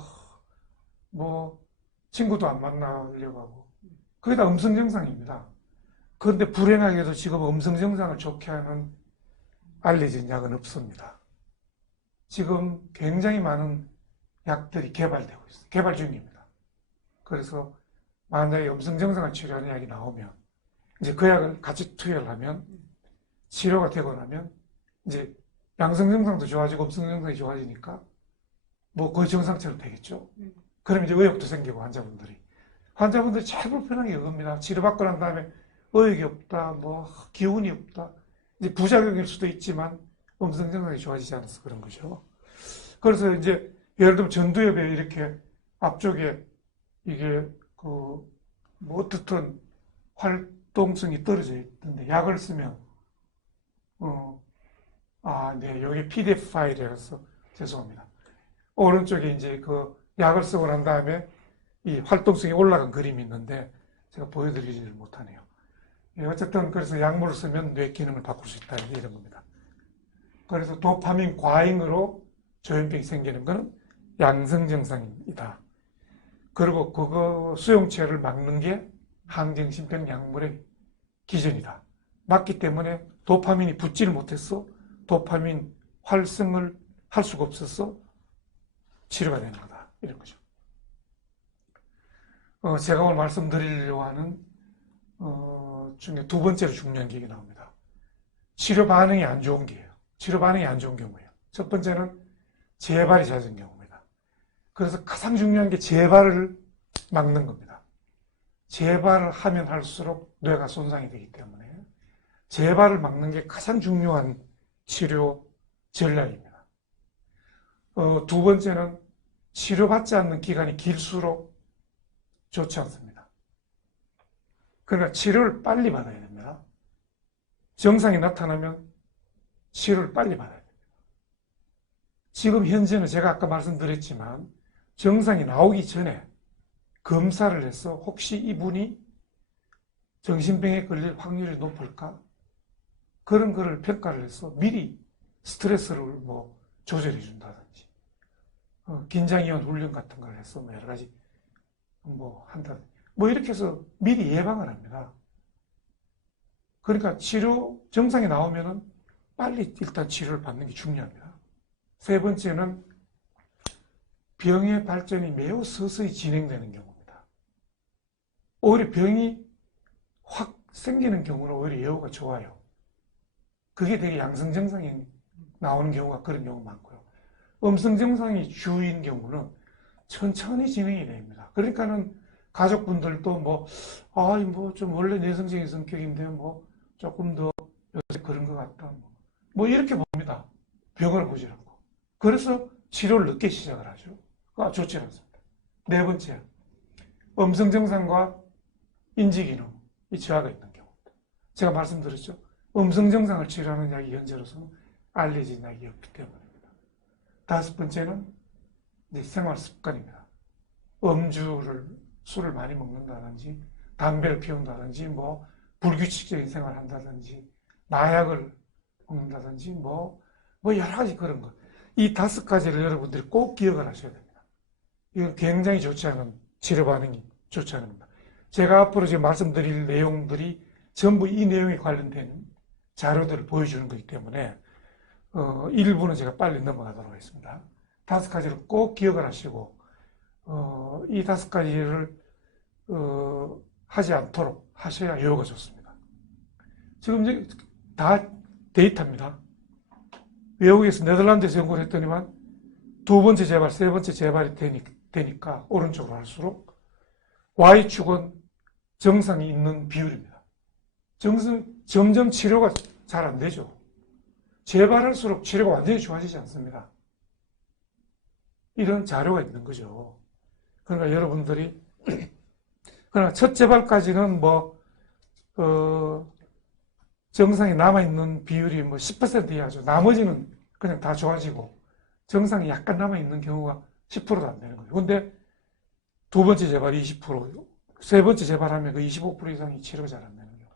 뭐 친구도 안 만나려고 하고 그게 다 음성 증상입니다. 그런데 불행하게도 지금 음성 증상을 좋게 하는 알려진 약은 없습니다. 지금 굉장히 많은 약들이 개발되고 있어요. 개발 중입니다. 그래서 만약에 음성 증상을 치료하는 약이 나오면 이제 그 약을 같이 투여를 하면 치료가 되고 나면 이제 양성 증상도 좋아지고 음성 증상이 좋아지니까 뭐 거의 정상처럼 되겠죠. 그럼 이제 의욕도 생기고 환자분들이 제일 불편한 게 그겁니다. 치료받고 난 다음에 의욕이 없다, 뭐 기운이 없다. 이제 부작용일 수도 있지만 음성 증상이 좋아지지 않아서 그런 거죠. 그래서 이제 예를 들면 전두엽에 이렇게 앞쪽에 이게 뭐 어떻든 활동성이 떨어져 있던데 약을 쓰면 네, 여기 PDF 파일이라서 죄송합니다. 오른쪽에 이제 그 약을 쓰고 난 다음에 이 활동성이 올라간 그림이 있는데 제가 보여드리지를 못하네요. 어쨌든 그래서 약물을 쓰면 뇌 기능을 바꿀 수 있다 이런 겁니다. 그래서 도파민 과잉으로 조현병이 생기는 것은 양성 증상이다. 그리고 그거 수용체를 막는 게 항정신병 약물의 기전이다. 맞기 때문에 도파민이 붙지를 못해서 도파민 활성을 할 수가 없어서 치료가 되는 거다. 이런 거죠. 제가 오늘 말씀드리려고 하는 중에 두 번째로 중요한 게 나옵니다. 치료 반응이 안 좋은 게예요. 치료 반응이 안 좋은 경우예요. 첫 번째는 재발이 잦은 경우입니다. 그래서 가장 중요한 게 재발을 막는 겁니다. 재발을 하면 할수록 뇌가 손상이 되기 때문에 재발을 막는 게 가장 중요한 치료 전략입니다. 두 번째는 치료받지 않는 기간이 길수록 좋지 않습니다. 그러니까 치료를 빨리 받아야 됩니다. 증상이 나타나면 치료를 빨리 받아야 됩니다. 지금 현재는 제가 아까 말씀드렸지만 증상이 나오기 전에 검사를 해서 혹시 이분이 정신병에 걸릴 확률이 높을까? 그런 거를 평가를 해서 미리 스트레스를 뭐 조절해 준다든지, 긴장이완 훈련 같은 걸 해서 뭐 여러 가지 뭐 한다든지, 뭐 이렇게 해서 미리 예방을 합니다. 그러니까 증상이 나오면은 빨리 일단 치료를 받는 게 중요합니다. 세 번째는 병의 발전이 매우 서서히 진행되는 경우입니다. 오히려 병이 확 생기는 경우는 오히려 예후가 좋아요. 그게 되게 양성증상이 나오는 경우가 그런 경우가 많고요. 음성증상이 주인 경우는 천천히 진행이 됩니다. 그러니까는 가족분들도 좀 원래 내성적인 성격인데 조금 더 요새 그런 것 같다. 뭐 이렇게 봅니다. 병을 보지 않고. 그래서 치료를 늦게 시작을 하죠. 좋지 않습니다. 네 번째, 음성증상과 인지기능이 저하가 있는 경우입니다. 제가 말씀드렸죠. 음성증상을 치료하는 약이 현재로서는 알려진 약이 없기 때문입니다. 다섯 번째는 생활 습관입니다. 술을 많이 먹는다든지, 담배를 피운다든지, 불규칙적인 생활을 한다든지, 마약을 먹는다든지, 여러 가지 그런 것. 이 다섯 가지를 여러분들이 꼭 기억을 하셔야 됩니다. 이건 굉장히 좋지 않은, 치료 반응이 좋지 않은 겁니다. 제가 앞으로 지금 말씀드릴 내용들이 전부 이 내용에 관련된 자료들을 보여주는 거기 때문에, 일부는 제가 빨리 넘어가도록 하겠습니다. 다섯 가지를 꼭 기억을 하시고, 이 다섯 가지를, 하지 않도록 하셔야 예후가 좋습니다. 지금 이제 다 데이터입니다. 외국에서 네덜란드에서 연구를 했더니만 두 번째 재발, 세 번째 재발이 되니까 오른쪽으로 할수록 Y축은 정상이 있는 비율입니다. 점점 치료가 잘 안 되죠. 재발할수록 치료가 완전히 좋아지지 않습니다. 이런 자료가 있는 거죠. 그러니까 여러분들이 그러나 첫 재발까지는 정상이 남아있는 비율이 10% 이하죠. 나머지는 그냥 다 좋아지고 정상이 약간 남아있는 경우가 10%도 안 되는 거예요. 근데 두 번째 재발이 20%, 세 번째 재발하면 그 25% 이상이 치료가 잘 안 되는 경우.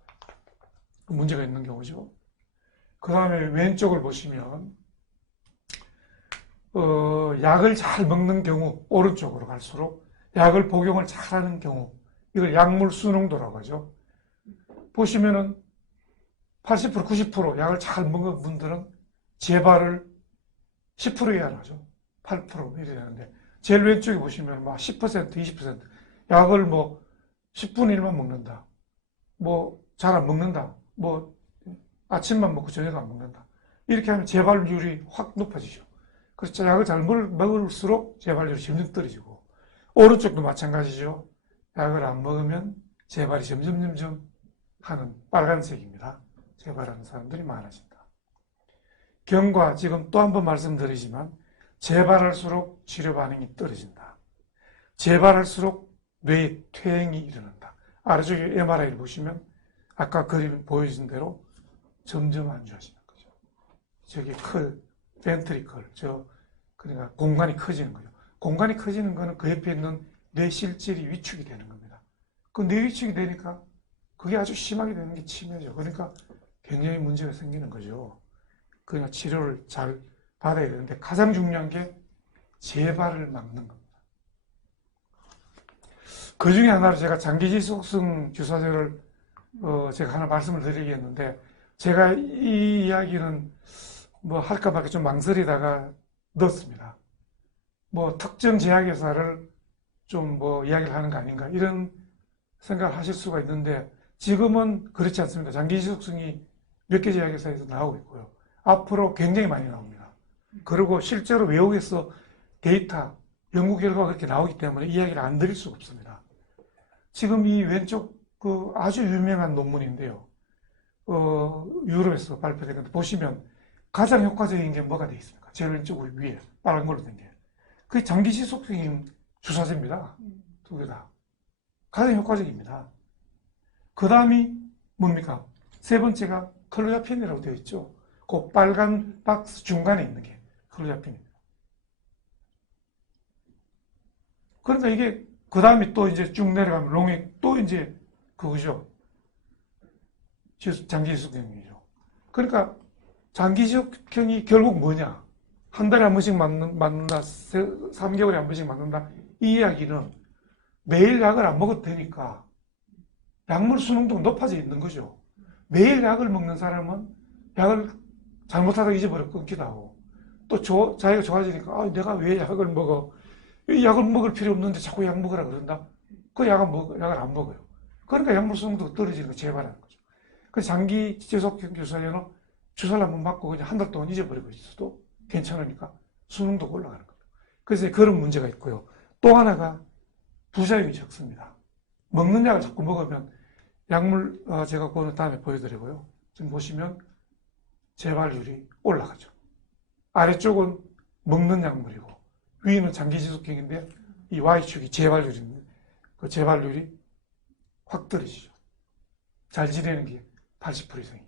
문제가 있는 경우죠. 그 다음에 왼쪽을 보시면, 약을 잘 먹는 경우, 오른쪽으로 갈수록 약을 복용을 잘 하는 경우, 이걸 약물 수농도라고 하죠. 보시면은 80%, 90% 약을 잘 먹은 분들은 재발을 10% 이하로 하죠. 8% 이렇게 되는데, 제일 왼쪽에 보시면 10%, 20%, 약을 10분의 1만 먹는다. 잘 안 먹는다. 아침만 먹고 저녁 안 먹는다. 이렇게 하면 재발률이 확 높아지죠. 그래서 약을 잘 먹을수록 재발률이 점점 떨어지고, 오른쪽도 마찬가지죠. 약을 안 먹으면 재발이 점점 하는 빨간색입니다. 재발하는 사람들이 많아진다. 경과, 지금 또 한 번 말씀드리지만 재발할수록 치료 반응이 떨어진다. 재발할수록 뇌의 퇴행이 일어난다. 아래쪽에 MRI를 보시면 아까 그림 보여준 대로 점점 안 좋아지는 거죠. 저기 벤트리클, 그러니까 공간이 커지는 거죠. 공간이 커지는 거는 그 옆에 있는 뇌 실질이 위축이 되는 겁니다. 그 뇌 위축이 되니까 그게 아주 심하게 되는 게 치매죠. 그러니까 굉장히 문제가 생기는 거죠. 그러니까 치료를 잘 받아야 되는데 가장 중요한 게 재발을 막는 겁니다. 그 중에 하나로 제가 장기지속성 주사제를 제가 하나 말씀을 드리겠는데, 제가 이 이야기는 할까 말까 좀 망설이다가 넣었습니다. 특정 제약회사를 좀 이야기를 하는 거 아닌가 이런 생각을 하실 수가 있는데, 지금은 그렇지 않습니다. 장기지속성이 몇 개 제약회사에서 나오고 있고요. 앞으로 굉장히 많이 나옵니다. 그리고 실제로 외국에서 데이터 연구 결과가 그렇게 나오기 때문에 이야기를 안 드릴 수가 없습니다. 지금 이 왼쪽 그 아주 유명한 논문인데요. 유럽에서 발표된 건데 보시면 가장 효과적인 게 뭐가 되어 있습니까? 제일 왼쪽 위에 빨간 걸로 된 게. 그게 장기 지속적인 주사제입니다. 두 개 다. 가장 효과적입니다. 그 다음이 뭡니까? 세 번째가 클로자펜이라고 되어 있죠. 그 빨간 박스 중간에 있는 게 클로자펜입니다. 그러니까 이게 그 다음에 또 이제 쭉 내려가면 롱액 또 이제 그거죠. 장기 지속형이죠. 그러니까 장기 지속형이 결국 뭐냐? 한 달에 한 번씩 맞는다, 3개월에 한 번씩 맞는다. 이 이야기는 매일 약을 안 먹어도 되니까 약물 수능도가 높아져 있는 거죠. 매일 약을 먹는 사람은 약을 잘못하다가 잊어버려 끊기도 하고 또 자기가 좋아지니까 내가 왜 약을 먹어? 이 약을 먹을 필요 없는데 자꾸 약 먹으라 그런다? 그 약을 안 먹어요. 그러니까 약물 수능도가 떨어지는 거 재발하는 거죠. 그래서 장기 지속형 주사제는 주사를 한번 맞고 그냥 한 달 동안 잊어버리고 있어도 괜찮으니까 수능도가 올라가는 거죠. 그래서 그런 문제가 있고요. 또 하나가 부작용이 적습니다. 먹는 약을 자꾸 먹으면 약물 제가 그거는 다음에 보여드리고요. 지금 보시면 재발률이 올라가죠. 아래쪽은 먹는 약물이고 위는 장기 지속형인데 이 Y축이 재발률인데 그 재발률이 확 떨어지죠. 잘 지내는 게 80% 이상이죠.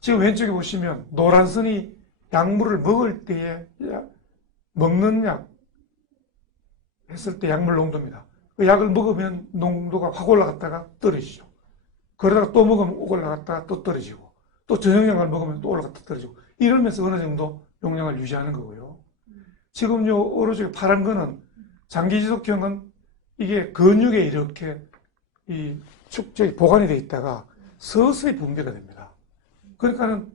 지금 왼쪽에 보시면 노란 선이 약물을 먹을 때에 먹는 약 했을 때 약물 농도입니다. 그 약을 먹으면 농도가 확 올라갔다가 떨어지죠. 그러다가 또 먹으면 올라갔다가 또 떨어지고 또 저용량을 먹으면 또 올라갔다 떨어지고 이러면서 어느 정도 용량을 유지하는 거고요. 지금 요 오른쪽에 파란 거는 장기 지속형은 이게 근육에 이렇게 이 축적이 보관이 되어 있다가 서서히 분비가 됩니다. 그러니까는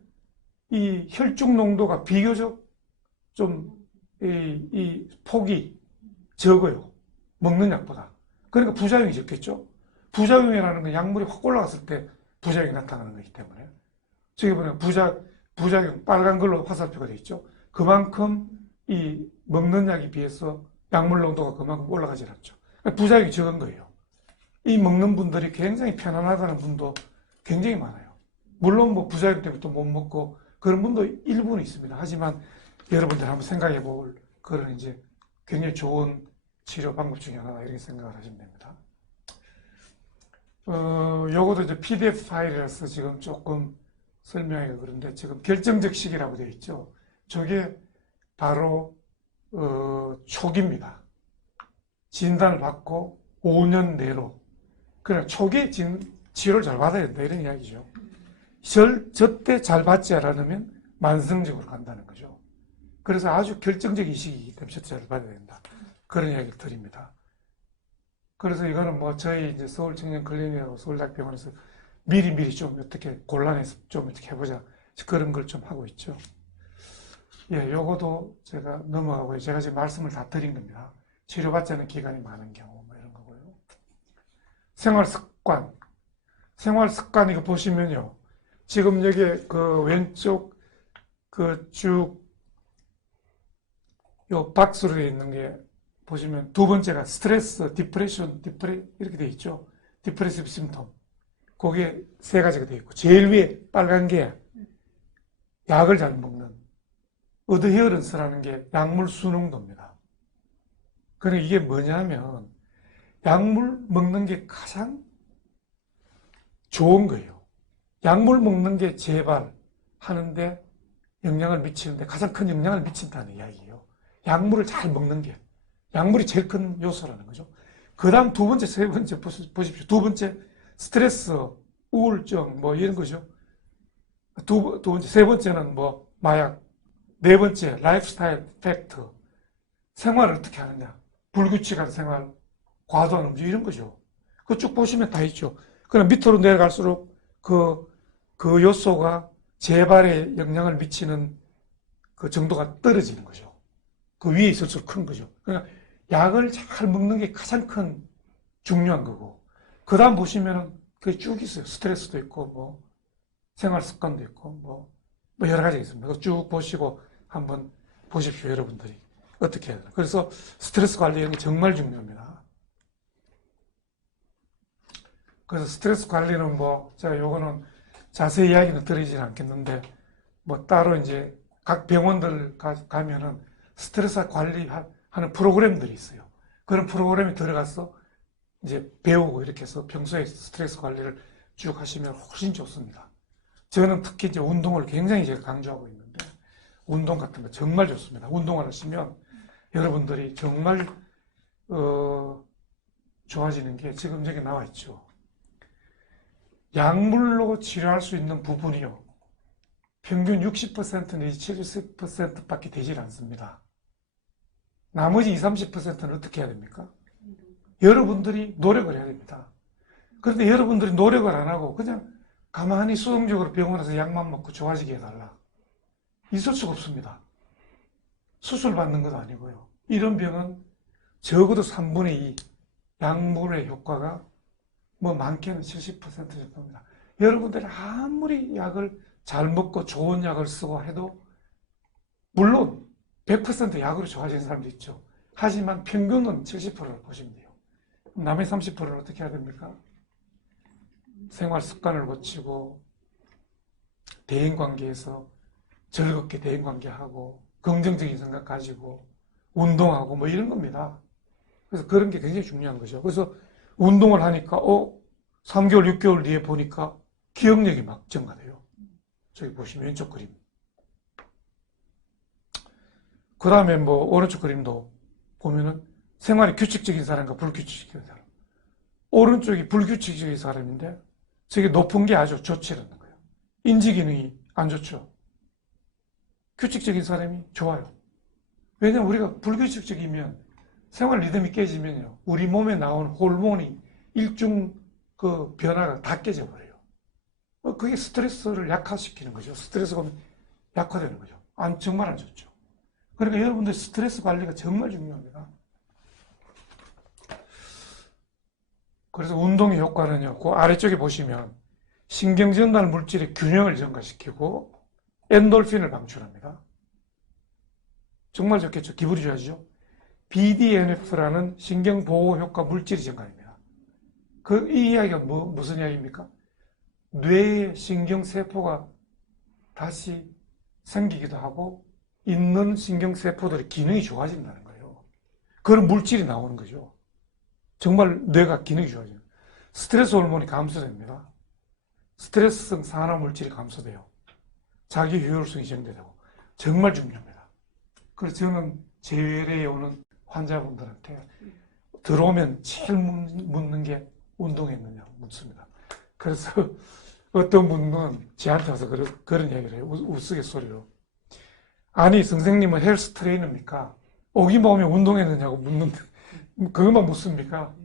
이 혈중 농도가 비교적 좀 이 폭이 적어요. 먹는 약보다. 그러니까 부작용이 적겠죠. 부작용이라는 건 약물이 확 올라갔을 때 부작용이 나타나는 거기 때문에. 저기 보면 부작용 빨간 걸로 화살표가 되어 있죠. 그만큼 이 먹는 약에 비해서 약물 농도가 그만큼 올라가지 않죠. 그러니까 부작용이 적은 거예요. 이 먹는 분들이 굉장히 편안하다는 분도 굉장히 많아요. 물론 뭐 부작용 때문에 또 못 먹고 그런 분도 일부는 있습니다. 하지만 여러분들 한번 생각해 볼 그런 이제 굉장히 좋은 치료 방법 중에 하나다 이렇게 생각을 하시면 됩니다. 요것도 이제 PDF 파일이라서 지금 조금 설명하기가 그런데 지금 결정적 시기라고 되어 있죠. 저게 바로 초기입니다. 진단을 받고 5년 내로 그냥 초기에 치료를 잘 받아야 된다 이런 이야기죠. 저때 잘 받지 않으면 만성적으로 간다는 거죠. 그래서 아주 결정적인 시기이기 때문에 저때 잘 받아야 된다. 그런 이야기를 드립니다. 그래서 이거는 뭐 저희 이제 서울청년클리닉하고 서울대학병원에서 미리 좀 어떻게 곤란해서 좀 어떻게 해보자 그런 걸 좀 하고 있죠. 예, 요거도 제가 넘어가고요. 제가 지금 말씀을 다 드린 겁니다. 치료받지 않은 기간이 많은 경우 뭐 이런 거고요. 생활습관 이거 보시면요. 지금 여기 그 왼쪽 그 쭉 요 박스로 되어 있는 게 보시면 두 번째가 스트레스, 디프레션, 이렇게 되어 있죠. 디프레시브 심톰. 거기에 세 가지가 되어 있고 제일 위에 빨간 게 약을 잘 먹는 어드헤어런스라는 게 약물 수능도입니다. 그러니까 이게 뭐냐면 약물 먹는 게 가장 좋은 거예요. 약물 먹는 게 재발하는데 영향을 미치는데 가장 큰 영향을 미친다는 이야기예요. 약물을 잘 먹는 게 약물이 제일 큰 요소라는 거죠. 그 다음 두 번째, 세 번째 보십시오. 두 번째 스트레스, 우울증 뭐 이런 거죠. 두 번째, 세 번째는 뭐 마약, 네 번째 라이프스타일 팩터, 생활을 어떻게 하느냐, 불규칙한 생활, 과도한 음주 이런 거죠. 그 쭉 보시면 다 있죠. 그럼 밑으로 내려갈수록 그 요소가 재발에 영향을 미치는 그 정도가 떨어지는 거죠. 그 위에 있을수록 큰 거죠. 그러니까 약을 잘 먹는 게 가장 큰 중요한 거고, 그 다음 보시면은 그게 쭉 있어요. 스트레스도 있고, 뭐, 생활 습관도 있고, 뭐 여러 가지가 있습니다. 쭉 보시고 한번 보십시오, 여러분들이. 어떻게 해야 되나. 그래서 스트레스 관리는 정말 중요합니다. 그래서 스트레스 관리는 뭐, 제가 요거는 자세히 이야기는 드리진 않겠는데, 뭐 따로 이제 각 병원들 가면은 스트레스 관리하는 프로그램들이 있어요. 그런 프로그램에 들어가서 이제 배우고 이렇게 해서 평소에 스트레스 관리를 쭉 하시면 훨씬 좋습니다. 저는 특히 이제 운동을 굉장히 제가 강조하고 있는데, 운동 같은 거 정말 좋습니다. 운동을 하시면 여러분들이 정말, 좋아지는 게 지금 여기 나와 있죠. 약물로 치료할 수 있는 부분이요. 평균 60% 내지 70%밖에 되질 않습니다. 나머지 20, 30%는 어떻게 해야 됩니까? 여러분들이 노력을 해야 됩니다. 그런데 여러분들이 노력을 안 하고 그냥 가만히 수동적으로 병원에서 약만 먹고 좋아지게 해달라. 있을 수가 없습니다. 수술 받는 것도 아니고요. 이런 병은 적어도 3분의 2 약물의 효과가 뭐 많게는 70% 정도입니다. 여러분들이 아무리 약을 잘 먹고 좋은 약을 쓰고 해도 물론 100% 약으로 좋아지는 사람도 있죠. 하지만 평균은 70%를 보시면 돼요. 남의 30%는 어떻게 해야 됩니까? 생활 습관을 고치고 대인관계에서 즐겁게 대인관계하고 긍정적인 생각 가지고 운동하고 뭐 이런 겁니다. 그래서 그런 게 굉장히 중요한 거죠. 그래서 운동을 하니까 3개월, 6개월 뒤에 보니까 기억력이 막 증가돼요. 저기 보시면 왼쪽 그림. 그 다음에 뭐 오른쪽 그림도 보면은 생활이 규칙적인 사람과 불규칙적인 사람. 오른쪽이 불규칙적인 사람인데 저게 높은 게 아주 좋지라는 거예요. 인지 기능이 안 좋죠. 규칙적인 사람이 좋아요. 왜냐면 우리가 불규칙적이면 생활 리듬이 깨지면요. 우리 몸에 나온 호르몬이 일중 그 변화가 다 깨져버려요. 그게 스트레스를 약화시키는 거죠. 스트레스가 약화되는 거죠. 정말 안 좋죠. 그러니까 여러분들 스트레스 관리가 정말 중요합니다. 그래서 운동의 효과는요, 그 아래쪽에 보시면 신경전달 물질의 균형을 증가시키고 엔돌핀을 방출합니다. 정말 좋겠죠. 기분이 좋아지죠. BDNF라는 신경보호효과 물질이 증가합니다. 이 이야기가 무슨 이야기입니까? 뇌의 신경세포가 다시 생기기도 하고 있는 신경세포들의 기능이 좋아진다는 거예요. 그런 물질이 나오는 거죠. 정말 뇌가 기능이 좋아져요. 스트레스 호르몬이 감소됩니다. 스트레스성 산화물질이 감소돼요. 자기 효율성이 증대되고 정말 중요합니다. 그래서 저는 재활에 오는 환자분들한테 들어오면 제일 묻는 게 운동했느냐고 묻습니다. 그래서 어떤 분은 저한테 와서 그런 얘기를 해요. 우스갯소리로. 아니 선생님은 헬스 트레이너입니까? 오기만 오면 운동했느냐고 묻는데 그것만 묻습니까?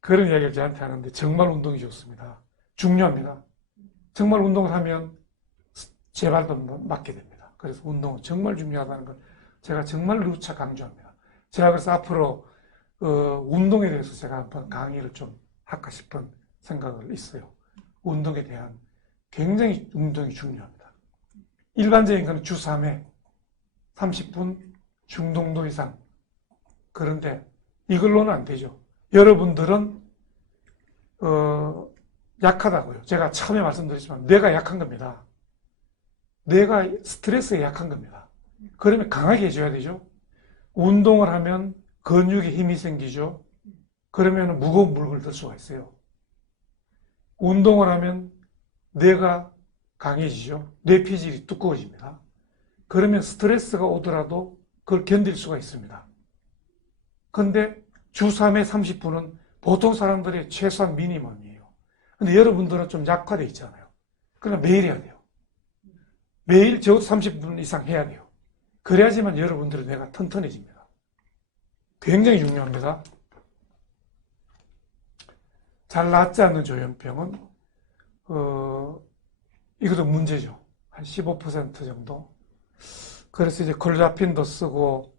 그런 이야기를 저한테 하는데 정말 운동이 좋습니다. 중요합니다. 정말 운동을 하면 재발도 막게 됩니다. 그래서 운동은 정말 중요하다는 걸 제가 정말 누차 강조합니다. 제가 그래서 앞으로 운동에 대해서 제가 한번 강의를 좀 할까 싶은 생각을 있어요. 운동에 대한 굉장히 운동이 중요합니다. 일반적인 건 주 3회 30분 중등도 이상. 그런데 이걸로는 안 되죠. 여러분들은 약하다고요. 제가 처음에 말씀드렸지만 뇌가 약한 겁니다. 뇌가 스트레스에 약한 겁니다. 그러면 강하게 해줘야 되죠. 운동을 하면 근육에 힘이 생기죠. 그러면 무거운 물건을 들 수가 있어요. 운동을 하면 뇌가 강해지죠. 뇌피질이 두꺼워집니다. 그러면 스트레스가 오더라도 그걸 견딜 수가 있습니다. 그런데 주 3회 30분은 보통 사람들의 최소한 미니멈이에요. 근데 여러분들은 좀 약화되어 있잖아요. 그러나 매일 해야 돼요. 매일 적어도 30분 이상 해야 돼요. 그래야지만 여러분들의 뇌가 튼튼해집니다. 굉장히 중요합니다. 잘 낫지 않는 조현병은 이것도 문제죠. 한 15% 정도. 그래서 이제 클로자핀도 쓰고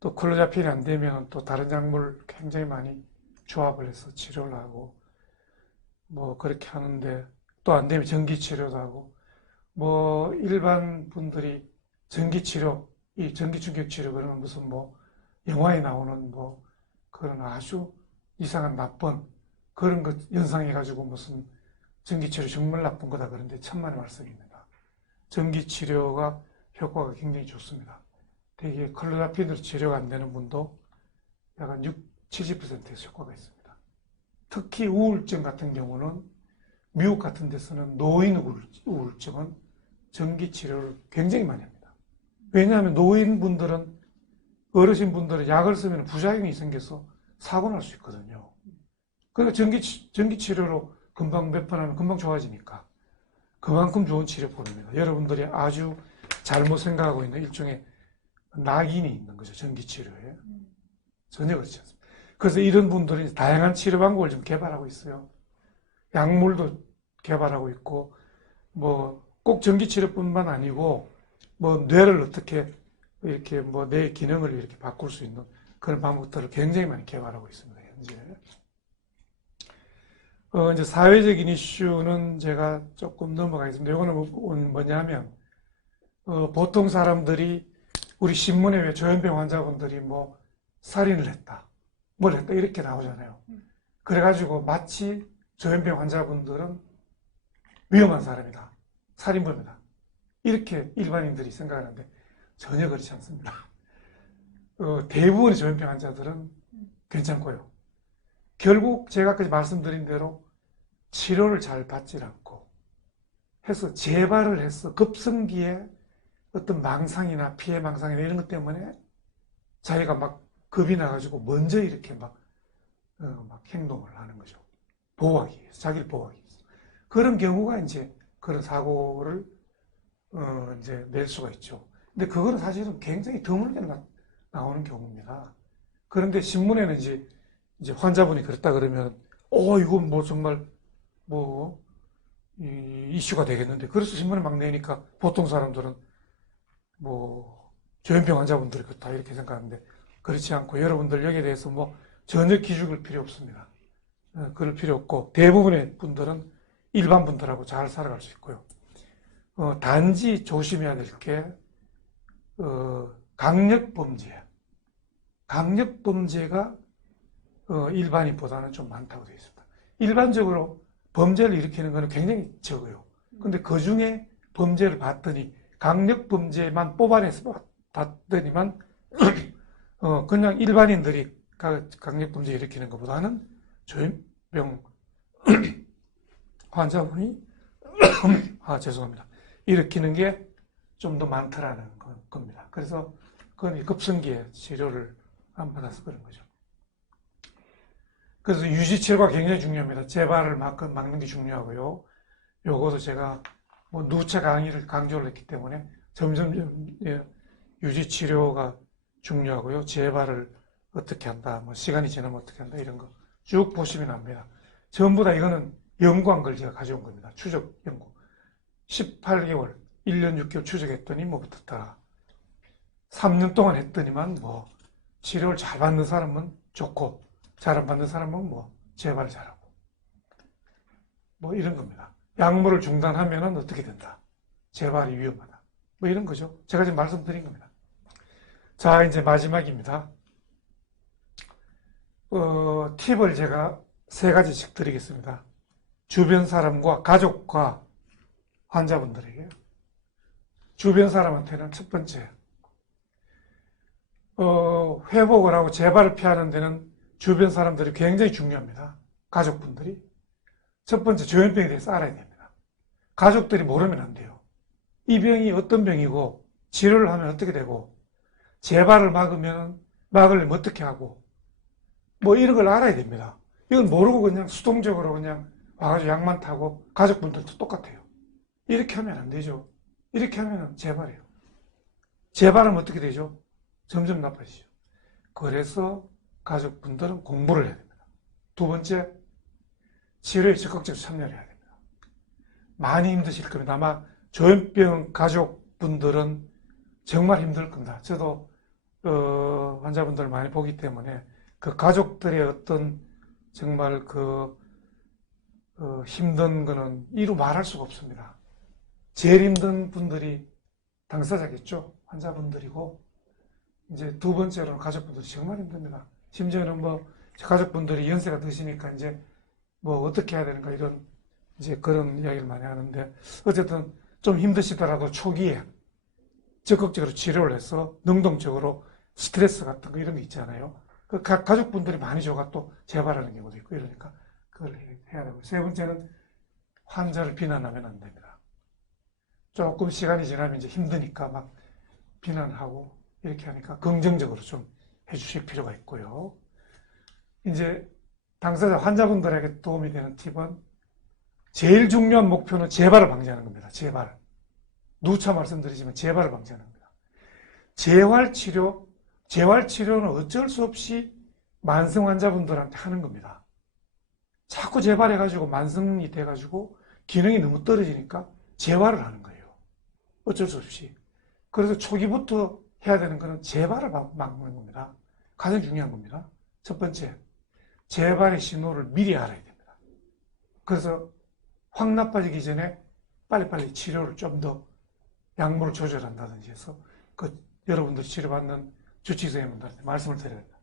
또 클로자핀이 안 되면 또 다른 약물 굉장히 많이 조합을 해서 치료를 하고 뭐 그렇게 하는데 또 안 되면 전기치료도 하고 뭐 일반 분들이 전기치료, 이 전기충격치료 그러면 무슨 뭐 영화에 나오는 뭐 그런 아주 이상한 나쁜 그런 것 연상해가지고 무슨 전기치료 정말 나쁜 거다 그런데 천만의 말씀입니다. 전기치료가 효과가 굉장히 좋습니다. 대개 클로라핀으로 치료가 안 되는 분도 약간 70%의 효과가 있습니다. 특히 우울증 같은 경우는 미국 같은 데서는 노인 우울증은 전기치료를 굉장히 많이 합니다. 왜냐하면 노인분들은 어르신분들은 약을 쓰면 부작용이 생겨서 사고 날 수 있거든요. 그러니까 전기치료로 금방 몇 번 하면 금방 좋아지니까 그만큼 좋은 치료법입니다. 여러분들이 아주 잘못 생각하고 있는 일종의 낙인이 있는 거죠. 전기치료에. 전혀 그렇지 않습니다. 그래서 이런 분들이 다양한 치료 방법을 좀 개발하고 있어요. 약물도 개발하고 있고 뭐 꼭 전기치료뿐만 아니고 뭐 뇌를 어떻게 이렇게 뭐 뇌 기능을 이렇게 바꿀 수 있는 그런 방법들을 굉장히 많이 개발하고 있습니다. 현재. 이제 사회적인 이슈는 제가 조금 넘어가겠습니다. 이거는 뭐냐면 보통 사람들이 우리 신문에 왜 조현병 환자분들이 뭐 살인을 했다, 뭘 했다 이렇게 나오잖아요. 그래가지고 마치 조현병 환자분들은 위험한 사람이다, 살인범이다 이렇게 일반인들이 생각하는데 전혀 그렇지 않습니다. 대부분의 조현병 환자들은 괜찮고요. 결국 제가 아까 말씀드린 대로 치료를 잘 받지 않고 해서 재발을 해서 급성기에 어떤 망상이나 피해 망상이나 이런 것 때문에 자기가 막 겁이 나가지고 먼저 이렇게 막 행동을 하는 거죠. 보호하기 위해서, 자기를 보호하기 위해서. 그런 경우가 이제 그런 사고를 이제 낼 수가 있죠. 근데 그거는 사실은 굉장히 드물게 나오는 경우입니다. 그런데 신문에는 이제 환자분이 그랬다 그러면, 이건 뭐 정말 뭐 이슈가 되겠는데, 그래서 신문에 막 내니까 보통 사람들은 뭐 조현병 환자분들이 그렇다 이렇게 생각하는데 그렇지 않고 여러분들 여기에 대해서 뭐 전혀 기죽을 필요 없습니다. 그럴 필요 없고 대부분의 분들은 일반 분들하고 잘 살아갈 수 있고요. 단지 조심해야 될 게 강력범죄. 강력범죄가 일반인보다는 좀 많다고 되어 있습니다. 일반적으로 범죄를 일으키는 것은 굉장히 적어요. 근데 그 중에 범죄를 봤더니 강력범죄만 뽑아내서 봤더니만 그냥 일반인들이 강력범죄 일으키는 것보다는 조현병 환자분이 죄송합니다. 일으키는 게 좀 더 많더라는 겁니다. 그래서 그건 급성기에 치료를 안 받아서 그런 거죠. 그래서 유지치료가 굉장히 중요합니다. 재발을 막는 게 중요하고요. 요것도 제가 뭐 누차 강조를 했기 때문에 점점 유지치료가 중요하고요. 재발을 어떻게 한다, 뭐 시간이 지나면 어떻게 한다 이런 거 쭉 보시면 압니다. 전부 다 이거는 연구한 걸 제가 가져온 겁니다. 추적 연구. 18개월, 1년 6개월 추적했더니 뭐 붙었다. 3년 동안 했더니만 뭐 치료를 잘 받는 사람은 좋고 잘 안 받는 사람은 뭐 재발 잘하고 뭐 이런 겁니다. 약물을 중단하면 어떻게 된다. 재발이 위험하다. 뭐 이런 거죠. 제가 지금 말씀드린 겁니다. 자, 이제 마지막입니다. 팁을 제가 3가지씩 드리겠습니다. 주변 사람과 가족과 환자분들에게. 주변 사람한테는 첫 번째, 회복을 하고 재발을 피하는 데는 주변 사람들이 굉장히 중요합니다. 가족분들이. 첫 번째, 조현병에 대해서 알아야 됩니다. 가족들이 모르면 안 돼요. 이 병이 어떤 병이고, 치료를 하면 어떻게 되고, 재발을 막으려면 어떻게 하고, 뭐 이런 걸 알아야 됩니다. 이건 모르고 그냥 수동적으로 그냥 와가지고 약만 타고 가족분들도 똑같아요. 이렇게 하면 안 되죠. 이렇게 하면 재발이에요. 재발하면 어떻게 되죠? 점점 나빠지죠. 그래서 가족분들은 공부를 해야 됩니다. 두 번째, 치료에 적극적으로 참여를 해야 됩니다. 많이 힘드실 겁니다. 아마 조현병 가족분들은 정말 힘들 겁니다. 저도 환자분들을 많이 보기 때문에 그 가족들의 어떤 정말 힘든 거는 이루 말할 수가 없습니다. 제일 힘든 분들이 당사자겠죠. 환자분들이고 이제 두 번째로는 가족분들이 정말 힘듭니다. 심지어는 뭐 가족분들이 연세가 드시니까 이제 뭐 어떻게 해야 되는가 이런 이제 그런 이야기를 많이 하는데 어쨌든 좀 힘드시더라도 초기에 적극적으로 치료를 해서 능동적으로 스트레스 같은 거 이런 거 있잖아요. 그 가족분들이 많이 줘가 또 재발하는 경우도 있고 이러니까 그걸 해야 되고 세 번째는 환자를 비난하면 안 됩니다. 조금 시간이 지나면 이제 힘드니까 막 비난하고 이렇게 하니까 긍정적으로 좀 해주실 필요가 있고요. 이제 당사자 환자분들에게 도움이 되는 팁은 제일 중요한 목표는 재발을 방지하는 겁니다. 재발. 누차 말씀드리지만 재발을 방지하는 겁니다. 재활치료는 어쩔 수 없이 만성 환자분들한테 하는 겁니다. 자꾸 재발해가지고 만성이 돼가지고 기능이 너무 떨어지니까 재활을 하는 거예요. 어쩔 수 없이. 그래서 초기부터 해야 되는 것은 재발을 막는 겁니다. 가장 중요한 겁니다. 첫 번째, 재발의 신호를 미리 알아야 됩니다. 그래서 확 나빠지기 전에 빨리빨리 치료를 좀 더 약물을 조절한다든지 해서 여러분들이 치료받는 주치의선생님들한테 말씀을 드려야 됩니다.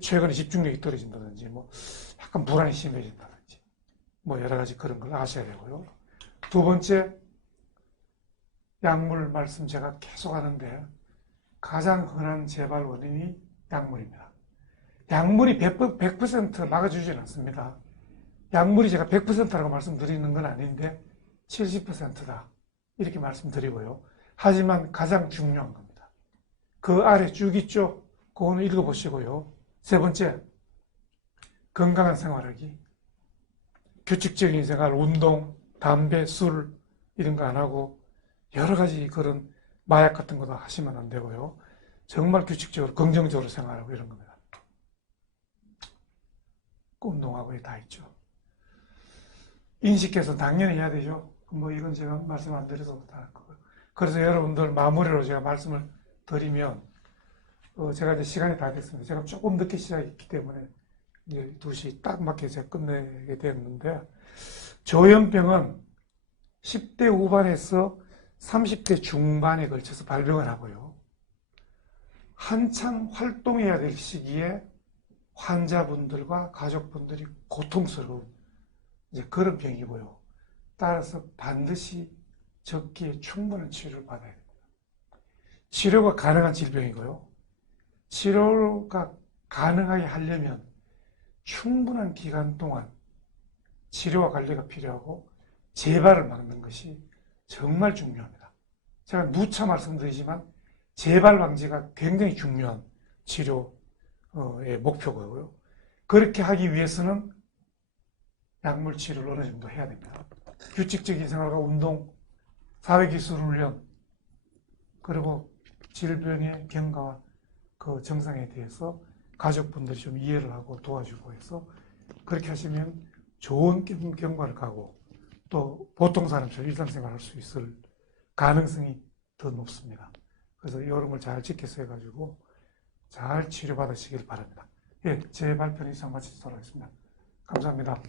최근에 집중력이 떨어진다든지 뭐 약간 불안이 심해진다든지 뭐 여러 가지 그런 걸 아셔야 되고요. 두 번째, 약물 말씀 제가 계속 하는데 가장 흔한 재발 원인이 약물입니다. 약물이 100% 막아주지는 않습니다. 약물이 제가 100%라고 말씀드리는 건 아닌데 70%다 이렇게 말씀드리고요. 하지만 가장 중요한 겁니다. 그 아래 쭉 있죠? 그거는 읽어보시고요. 세 번째, 건강한 생활하기. 규칙적인 생활, 운동, 담배, 술 이런 거 안 하고 여러 가지 그런 마약 같은 것도 하시면 안 되고요. 정말 규칙적으로 긍정적으로 생활하고 이런 겁니다. 운동하고 다 있죠. 인식 개선 당연히 해야 되죠. 뭐 이건 제가 말씀 안 드려도 다 할 거고요. 그래서 여러분들 마무리로 제가 말씀을 드리면 제가 이제 시간이 다 됐습니다. 제가 조금 늦게 시작했기 때문에 이제 2시 딱 맞게 제가 끝내게 됐는데 조현병은 10대 후반에서 30대 중반에 걸쳐서 발병을 하고요. 한참 활동해야 될 시기에 환자분들과 가족분들이 고통스러운 이제 그런 병이고요. 따라서 반드시 적기에 충분한 치료를 받아야 됩니다. 치료가 가능한 질병이고요. 치료가 가능하게 하려면 충분한 기간 동안 치료와 관리가 필요하고 재발을 막는 것이 정말 중요합니다. 제가 누차 말씀드리지만 재발 방지가 굉장히 중요한 치료의 목표고요. 그렇게 하기 위해서는 약물 치료를 어느 정도 해야 됩니다. 규칙적인 생활과 운동, 사회기술 훈련, 그리고 질병의 경과와 그 증상에 대해서 가족분들이 좀 이해를 하고 도와주고 해서 그렇게 하시면 좋은 경과를 가고 또 보통 사람처럼 일상생활을 할 수 있을 가능성이 더 높습니다. 그래서 이런 걸 잘 지켜서 해가지고 잘 치료받으시길 바랍니다. 예, 제 발표는 이상 마치도록 하겠습니다. 감사합니다.